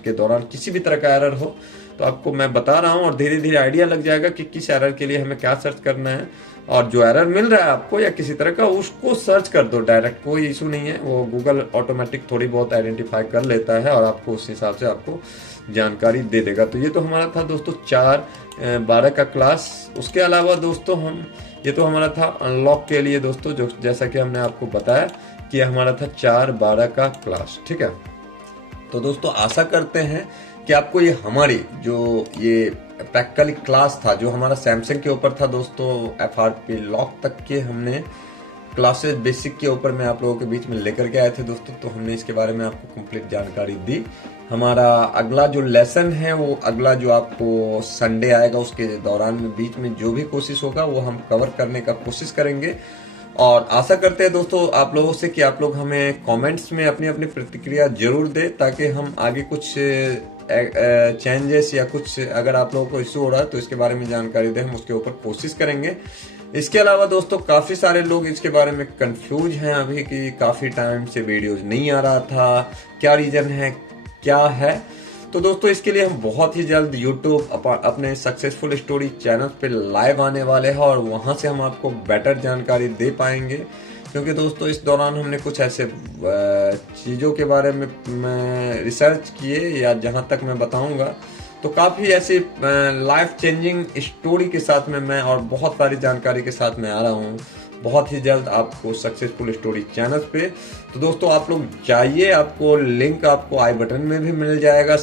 के दौरान किसी भी तरह का एरर हो तो आपको मैं बता रहा हूँ और धीरे धीरे आइडिया लग जाएगा कि किस एरर के लिए हमें क्या सर्च करना है, और जो एरर मिल रहा है आपको या किसी तरह का, उसको सर्च कर दो डायरेक्ट, कोई इशू नहीं है। वो गूगल ऑटोमेटिक थोड़ी बहुत आइडेंटिफाई कर लेता है और आपको उस हिसाब से आपको जानकारी दे देगा। तो ये तो हमारा था दोस्तों 4-12 का क्लास। उसके अलावा दोस्तों ये तो हमारा था अनलॉक के लिए दोस्तों, जो जैसा कि हमने आपको बताया कि हमारा था 4-12 का क्लास, ठीक है। तो दोस्तों आशा करते हैं कि आपको ये हमारी जो ये प्रैक्टिकल क्लास था, जो हमारा सैमसंग के ऊपर था दोस्तों, FRP लॉक तक के हमने क्लासेस बेसिक के ऊपर मैं आप लोगों के बीच में लेकर के आए थे दोस्तों। तो हमने इसके बारे में आपको कंप्लीट जानकारी दी। हमारा अगला जो लेसन है वो अगला जो आपको संडे आएगा, उसके दौरान में बीच में जो भी कोशिश होगा वो हम कवर करने का कोशिश करेंगे। और आशा करते हैं दोस्तों आप लोगों से कि आप लोग हमें कमेंट्स में अपनी अपनी प्रतिक्रिया जरूर दें, ताकि हम आगे कुछ चेंजेस या कुछ अगर आप लोगों को इशू हो रहा है तो इसके बारे में जानकारी दें, हम उसके ऊपर कोशिश करेंगे। इसके अलावा दोस्तों काफ़ी सारे लोग इसके बारे में कंफ्यूज हैं अभी कि काफ़ी टाइम से वीडियोज नहीं आ रहा था, क्या रीज़न है, क्या है। तो दोस्तों इसके लिए हम बहुत ही जल्द YouTube अपने सक्सेसफुल स्टोरी चैनल पे लाइव आने वाले हैं और वहां से हम आपको बेटर जानकारी दे पाएंगे, क्योंकि दोस्तों इस दौरान हमने कुछ ऐसे चीज़ों के बारे में रिसर्च किए, या जहां तक मैं बताऊंगा तो काफ़ी ऐसी लाइफ चेंजिंग स्टोरी के साथ में मैं और बहुत सारी जानकारी के साथ में आ रहा हूँ बहुत ही जल्द आपको सक्सेसफुल स्टोरी चैनल पे। तो दोस्तों आप लोग जाइए, आपको लिंक आपको आई बटन में भी मिल जाएगा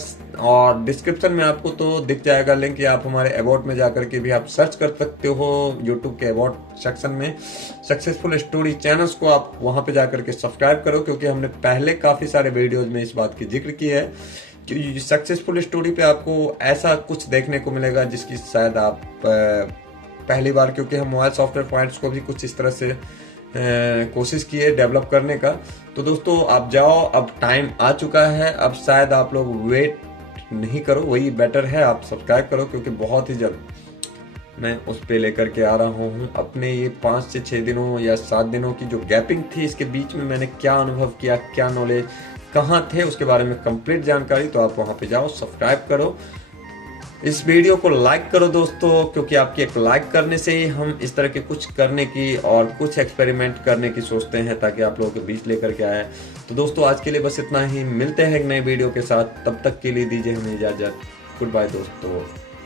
और डिस्क्रिप्शन में आपको तो दिख जाएगा लिंक, या आप हमारे अबाउट में जाकर के भी आप सर्च कर सकते हो यूट्यूब के अबाउट सेक्शन में सक्सेसफुल स्टोरी चैनल्स को, आप वहां पे जाकर के सब्सक्राइब करो, क्योंकि हमने पहले काफ़ी सारे वीडियोज में इस बात की जिक्र की है कि सक्सेसफुल स्टोरी पे आपको ऐसा कुछ देखने को मिलेगा जिसकी शायद आप पहली बार, क्योंकि हम मोबाइल सॉफ्टवेयर पॉइंट्स को भी कुछ इस तरह से कोशिश की है डेवलप करने का। तो दोस्तों आप जाओ, अब टाइम आ चुका है, अब शायद आप लोग वेट नहीं करो, वही बेटर है, आप सब्सक्राइब करो, क्योंकि बहुत ही जल्द मैं उस पे लेकर के आ रहा हूँ। अपने ये 5 से 6 दिनों या 7 दिनों की जो गैपिंग थी, इसके बीच में मैंने क्या अनुभव किया, क्या नॉलेज, कहाँ थे, उसके बारे में कंप्लीट जानकारी। तो आप वहाँ पे जाओ, सब्सक्राइब करो, इस वीडियो को लाइक करो दोस्तों, क्योंकि आपके एक लाइक करने से ही हम इस तरह के कुछ करने की और कुछ एक्सपेरिमेंट करने की सोचते हैं, ताकि आप लोगों के बीच लेकर के आए। तो दोस्तों आज के लिए बस इतना ही, मिलते हैं एक नए वीडियो के साथ, तब तक के लिए दीजिए हमें इजाज़त। गुड बाय दोस्तों।